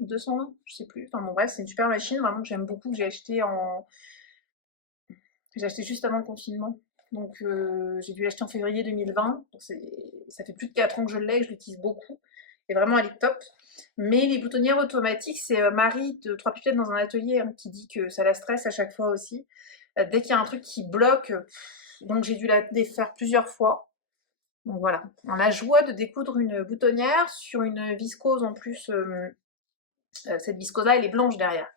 220, je sais plus. Enfin bon bref, c'est une super machine, vraiment que j'aime beaucoup, que j'ai acheté juste avant le confinement. Donc j'ai dû l'acheter en février 2020, donc ça fait plus de 4 ans que je l'ai, que je l'utilise beaucoup. Et vraiment elle est top. Mais les boutonnières automatiques, c'est Marie de 3 pipettes dans un atelier hein, qui dit que ça la stresse à chaque fois aussi. Dès qu'il y a un truc qui bloque, donc j'ai dû la défaire plusieurs fois. Donc voilà, on a la joie de découdre une boutonnière sur une viscose en plus. Cette viscose-là, elle est blanche derrière.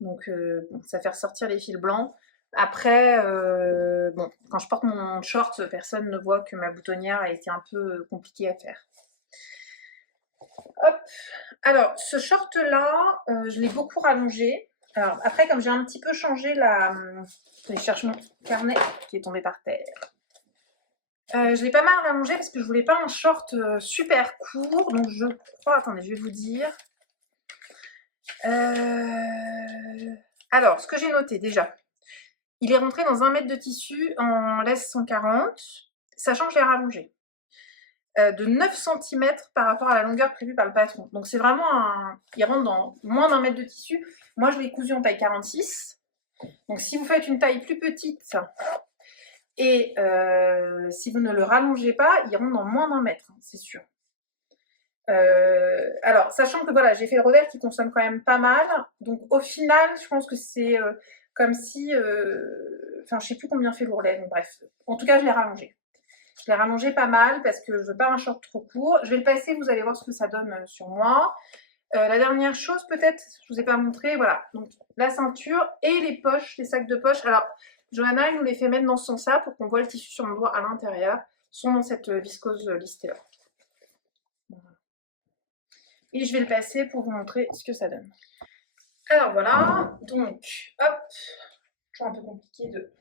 Donc bon, ça fait ressortir les fils blancs. Après, bon, quand je porte mon short, personne ne voit que ma boutonnière a été un peu compliquée à faire. Hop. Alors, ce short-là, je l'ai beaucoup rallongé. Alors, après, comme j'ai un petit peu changé la... Je cherche mon carnet qui est tombé par terre. Je l'ai pas mal rallongé parce que je voulais pas un short super court. Donc, je crois... Attendez, je vais vous dire. Alors, ce que j'ai noté déjà. Il est rentré dans 1 mètre de tissu en laisse 140, sachant que je l'ai rallongé. De 9 cm par rapport à la longueur prévue par le patron. Donc c'est vraiment il rentre dans moins d'1 mètre de tissu. Moi je l'ai cousu en taille 46. Donc si vous faites une taille plus petite et si vous ne le rallongez pas, il rentre dans moins d'1 mètre, hein, c'est sûr. Alors sachant que voilà, j'ai fait le revers qui consomme quand même pas mal. Donc au final, je pense que c'est comme si... Enfin je sais plus combien fait l'ourlet, donc bref. En tout cas je l'ai rallongé. Je l'ai rallongé pas mal parce que je veux pas un short trop court. Je vais le passer, vous allez voir ce que ça donne sur moi. La dernière chose peut-être, je vous ai pas montré, voilà. Donc la ceinture et les poches, les sacs de poche. Alors Johanna, elle nous les fait mettre dans ce sens-là pour qu'on voit le tissu sur le doigt à l'intérieur. Sont dans cette viscose listée là. Et je vais le passer pour vous montrer ce que ça donne. Alors voilà, donc hop, toujours un peu compliqué de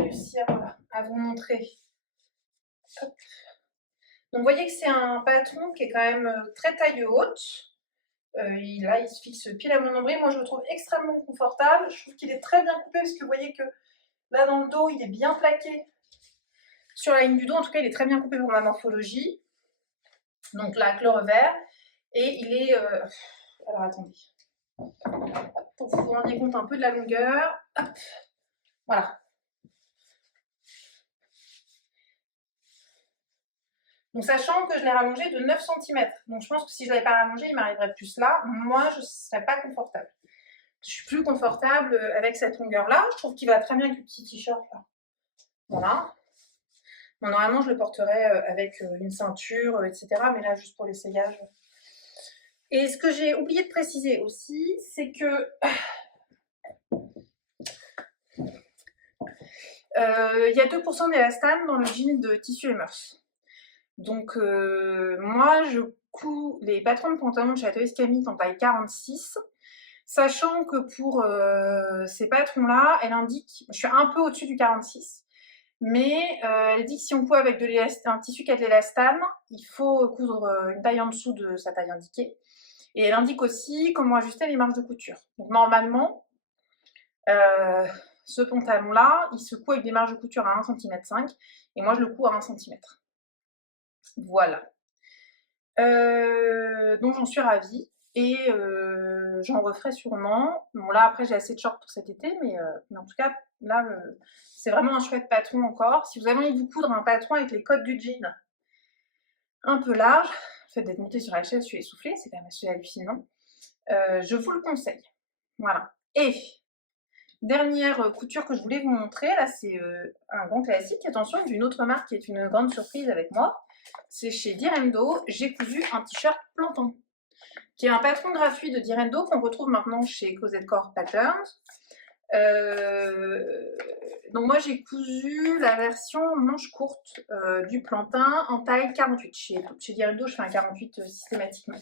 réussir à vous montrer. Hop. Donc vous voyez que c'est un patron qui est quand même très taille haute. Là il se fixe pile à mon nombril. Moi je le trouve extrêmement confortable. Je trouve qu'il est très bien coupé parce que vous voyez que là dans le dos il est bien plaqué sur la ligne du dos. En tout cas il est très bien coupé pour ma morphologie. Donc là avec le revers. Et il est... Alors attendez. Pour que vous vous rendiez compte un peu de la longueur. Hop. Voilà. Donc sachant que je l'ai rallongé de 9 cm. Donc je pense que si je ne l'avais pas rallongé, il m'arriverait plus là. Moi, je ne serais pas confortable. Je suis plus confortable avec cette longueur-là. Je trouve qu'il va très bien avec le petit t-shirt là. Voilà. Bon, normalement, je le porterais avec une ceinture, etc. Mais là, juste pour l'essayage. Et ce que j'ai oublié de préciser aussi, c'est que il y a 2% d'élastane dans le jean de Tissu et Mœurs. Donc moi, je couds les patrons de pantalons de chez Atelier Scamit en taille 46, sachant que pour ces patrons-là, elle indique, je suis un peu au-dessus du 46, mais elle dit que si on coud avec un tissu qui a de l'élastane, il faut coudre une taille en dessous de sa taille indiquée. Et elle indique aussi comment ajuster les marges de couture. Donc normalement, ce pantalon-là, il se coud avec des marges de couture à 1,5 cm, et moi je le couds à 1 cm. Voilà. Donc j'en suis ravie, et j'en referai sûrement. Bon là après j'ai assez de shorts pour cet été, mais en tout cas là c'est vraiment un chouette patron encore. Si vous avez envie de vous coudre un patron avec les codes du jean un peu large, le fait d'être monté sur la chaise, je suis essoufflée, c'est quand même assez hallucinant. Je vous le conseille. Voilà. Et dernière couture que je voulais vous montrer, là c'est un grand classique, attention, d'une autre marque qui est une grande surprise avec moi. C'est chez Direndo, j'ai cousu un t-shirt plantant, qui est un patron gratuit de Direndo qu'on retrouve maintenant chez Cosette Core Patterns. Donc moi j'ai cousu la version manche courte du plantain en taille 48. Chez Direndo, je fais un 48 systématiquement.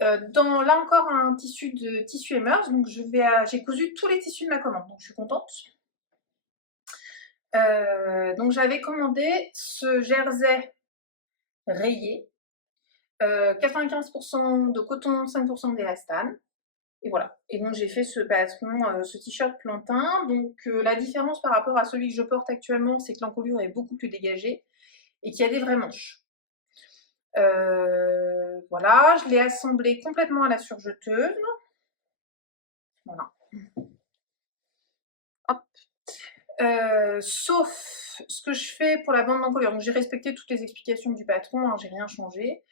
Là encore un tissu de Tissu et Mœurs, donc j'ai cousu tous les tissus de ma commande, donc je suis contente. Donc j'avais commandé ce jersey rayé, 95% de coton, 5% d'élastane, et voilà. Et donc j'ai fait ce patron, ce t-shirt plantain. Donc la différence par rapport à celui que je porte actuellement, c'est que l'encolure est beaucoup plus dégagée et qu'il y a des vraies manches. Voilà, je l'ai assemblé complètement à la surjeteuse. Voilà. Hop. Sauf ce que je fais pour la bande d'encolure. Donc j'ai respecté toutes les explications du patron, hein, j'ai rien changé.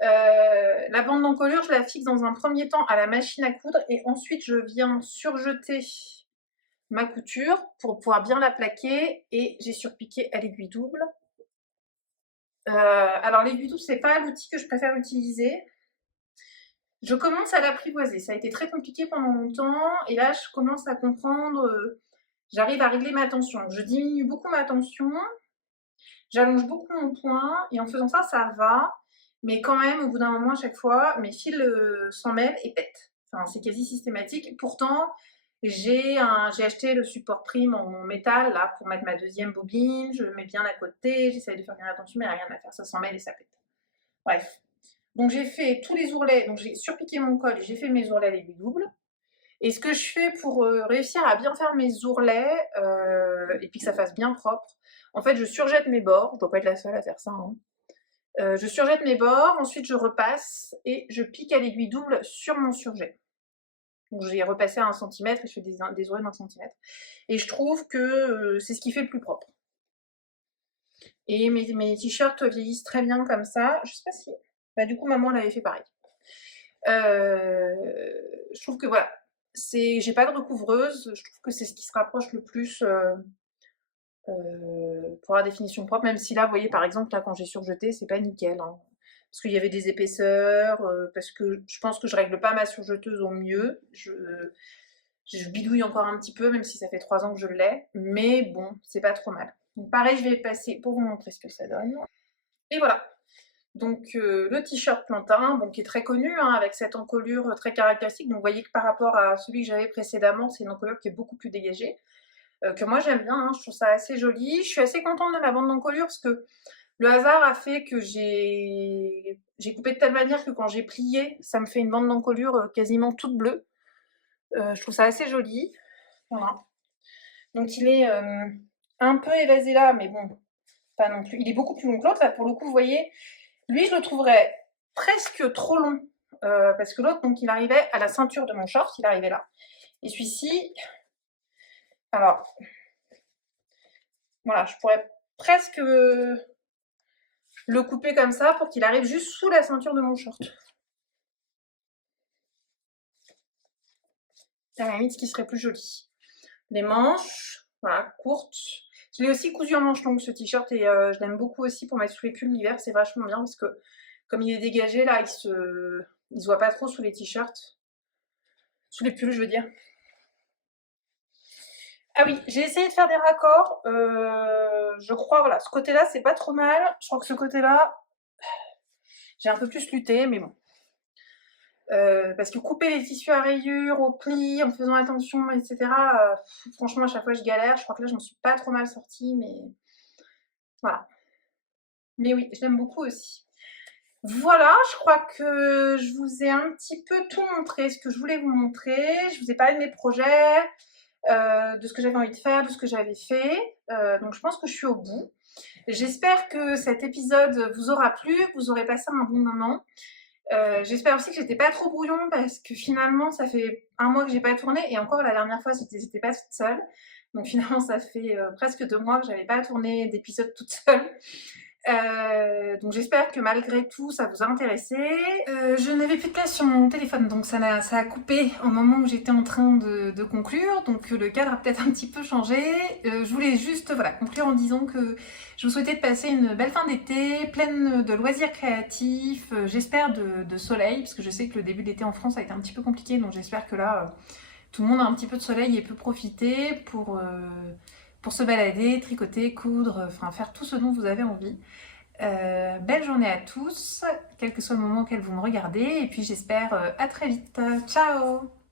La bande d'encolure, je la fixe dans un premier temps à la machine à coudre et ensuite je viens surjeter ma couture pour pouvoir bien la plaquer, et j'ai surpiqué à l'aiguille double. Alors l'aiguille double, c'est pas l'outil que je préfère utiliser. Je commence à l'apprivoiser, ça a été très compliqué pendant longtemps et là je commence à comprendre, j'arrive à régler ma tension. Je diminue beaucoup ma tension, j'allonge beaucoup mon point et en faisant ça, ça va. Mais quand même, au bout d'un moment, à chaque fois, mes fils s'en mêlent et pètent. Enfin, c'est quasi systématique. Pourtant, j'ai acheté le support prime en métal là pour mettre ma deuxième bobine. Je le mets bien à côté. J'essaye de faire bien attention, mais il n'y a rien à faire. Ça s'en mêle et ça pète. Bref. Donc j'ai fait tous les ourlets. Donc j'ai surpiqué mon col et j'ai fait mes ourlets à l'aiguille double. Et ce que je fais pour réussir à bien faire mes ourlets et puis que ça fasse bien propre, en fait, je surjette mes bords. Je ne dois pas être la seule à faire ça, hein. Je surjette mes bords, ensuite je repasse et je pique à l'aiguille double sur mon surjet. Donc j'ai repassé à 1 cm et je fais des ourlets d'1 cm. Et je trouve que c'est ce qui fait le plus propre. Et mes t-shirts vieillissent très bien comme ça. Je sais pas si... Bah, du coup, maman elle avait fait pareil. Je trouve que voilà, j'ai pas de recouvreuse. Je trouve que c'est ce qui se rapproche le plus pour la définition propre, même si là, vous voyez, par exemple, là, quand j'ai surjeté, c'est pas nickel, hein, parce qu'il y avait des épaisseurs, parce que je pense que je règle pas ma surjeteuse au mieux. Je bidouille encore un petit peu, même si ça fait 3 ans que je l'ai, mais bon, c'est pas trop mal. Donc pareil, je vais passer pour vous montrer ce que ça donne. Et voilà. Donc le t-shirt plantain, bon, qui est très connu, hein, avec cette encolure très caractéristique. Donc vous voyez que par rapport à celui que j'avais précédemment, c'est une encolure qui est beaucoup plus dégagée. Que moi j'aime bien, hein, je trouve ça assez joli. Je suis assez contente de ma bande d'encolure parce que le hasard a fait que j'ai coupé de telle manière que quand j'ai plié, ça me fait une bande d'encolure quasiment toute bleue. Je trouve ça assez joli. Voilà. Donc il est un peu évasé là, mais bon, pas non plus. Il est beaucoup plus long que l'autre. Là, pour le coup, vous voyez, lui, je le trouverais presque trop long. Parce que l'autre, donc, il arrivait à la ceinture de mon short, il arrivait là. Et celui-ci, alors, voilà, je pourrais presque le couper comme ça pour qu'il arrive juste sous la ceinture de mon short. À la limite, ce qui serait plus joli. Les manches, voilà, courtes. Je l'ai aussi cousu en manches longues ce t-shirt et je l'aime beaucoup aussi pour mettre sous les pulls l'hiver, c'est vachement bien parce que comme il est dégagé là, il se voit pas trop sous les t-shirts. Sous les pulls, je veux dire. Ah oui, j'ai essayé de faire des raccords. Je crois, voilà, ce côté-là, c'est pas trop mal. Je crois que ce côté-là, j'ai un peu plus lutté, mais bon. Parce que couper les tissus à rayures, au pli, en faisant attention, etc. Franchement, à chaque fois, je galère. Je crois que là, je m'en suis pas trop mal sortie, mais voilà. Mais oui, je l'aime beaucoup aussi. Voilà, je crois que je vous ai un petit peu tout montré, ce que je voulais vous montrer. Je vous ai parlé de mes projets, de ce que j'avais envie de faire, de ce que j'avais fait. Donc je pense que je suis au bout. J'espère que cet épisode vous aura plu, que vous aurez passé un bon moment. J'espère aussi que j'étais pas trop brouillon parce que finalement ça fait un mois que j'ai pas tourné et encore la dernière fois j'étais pas toute seule. Donc finalement ça fait presque 2 mois que j'avais pas tourné d'épisode toute seule. Donc j'espère que malgré tout ça vous a intéressé. Je n'avais plus de place sur mon téléphone donc ça a coupé au moment où j'étais en train de conclure, donc le cadre a peut-être un petit peu changé. Je voulais juste voilà, conclure en disant que je vous souhaitais de passer une belle fin d'été, pleine de loisirs créatifs, j'espère de soleil, parce que je sais que le début de l'été en France a été un petit peu compliqué, donc j'espère que là tout le monde a un petit peu de soleil et peut profiter pour se balader, tricoter, coudre, enfin faire tout ce dont vous avez envie. Belle journée à tous, quel que soit le moment auquel vous me regardez, et puis j'espère à très vite. Ciao!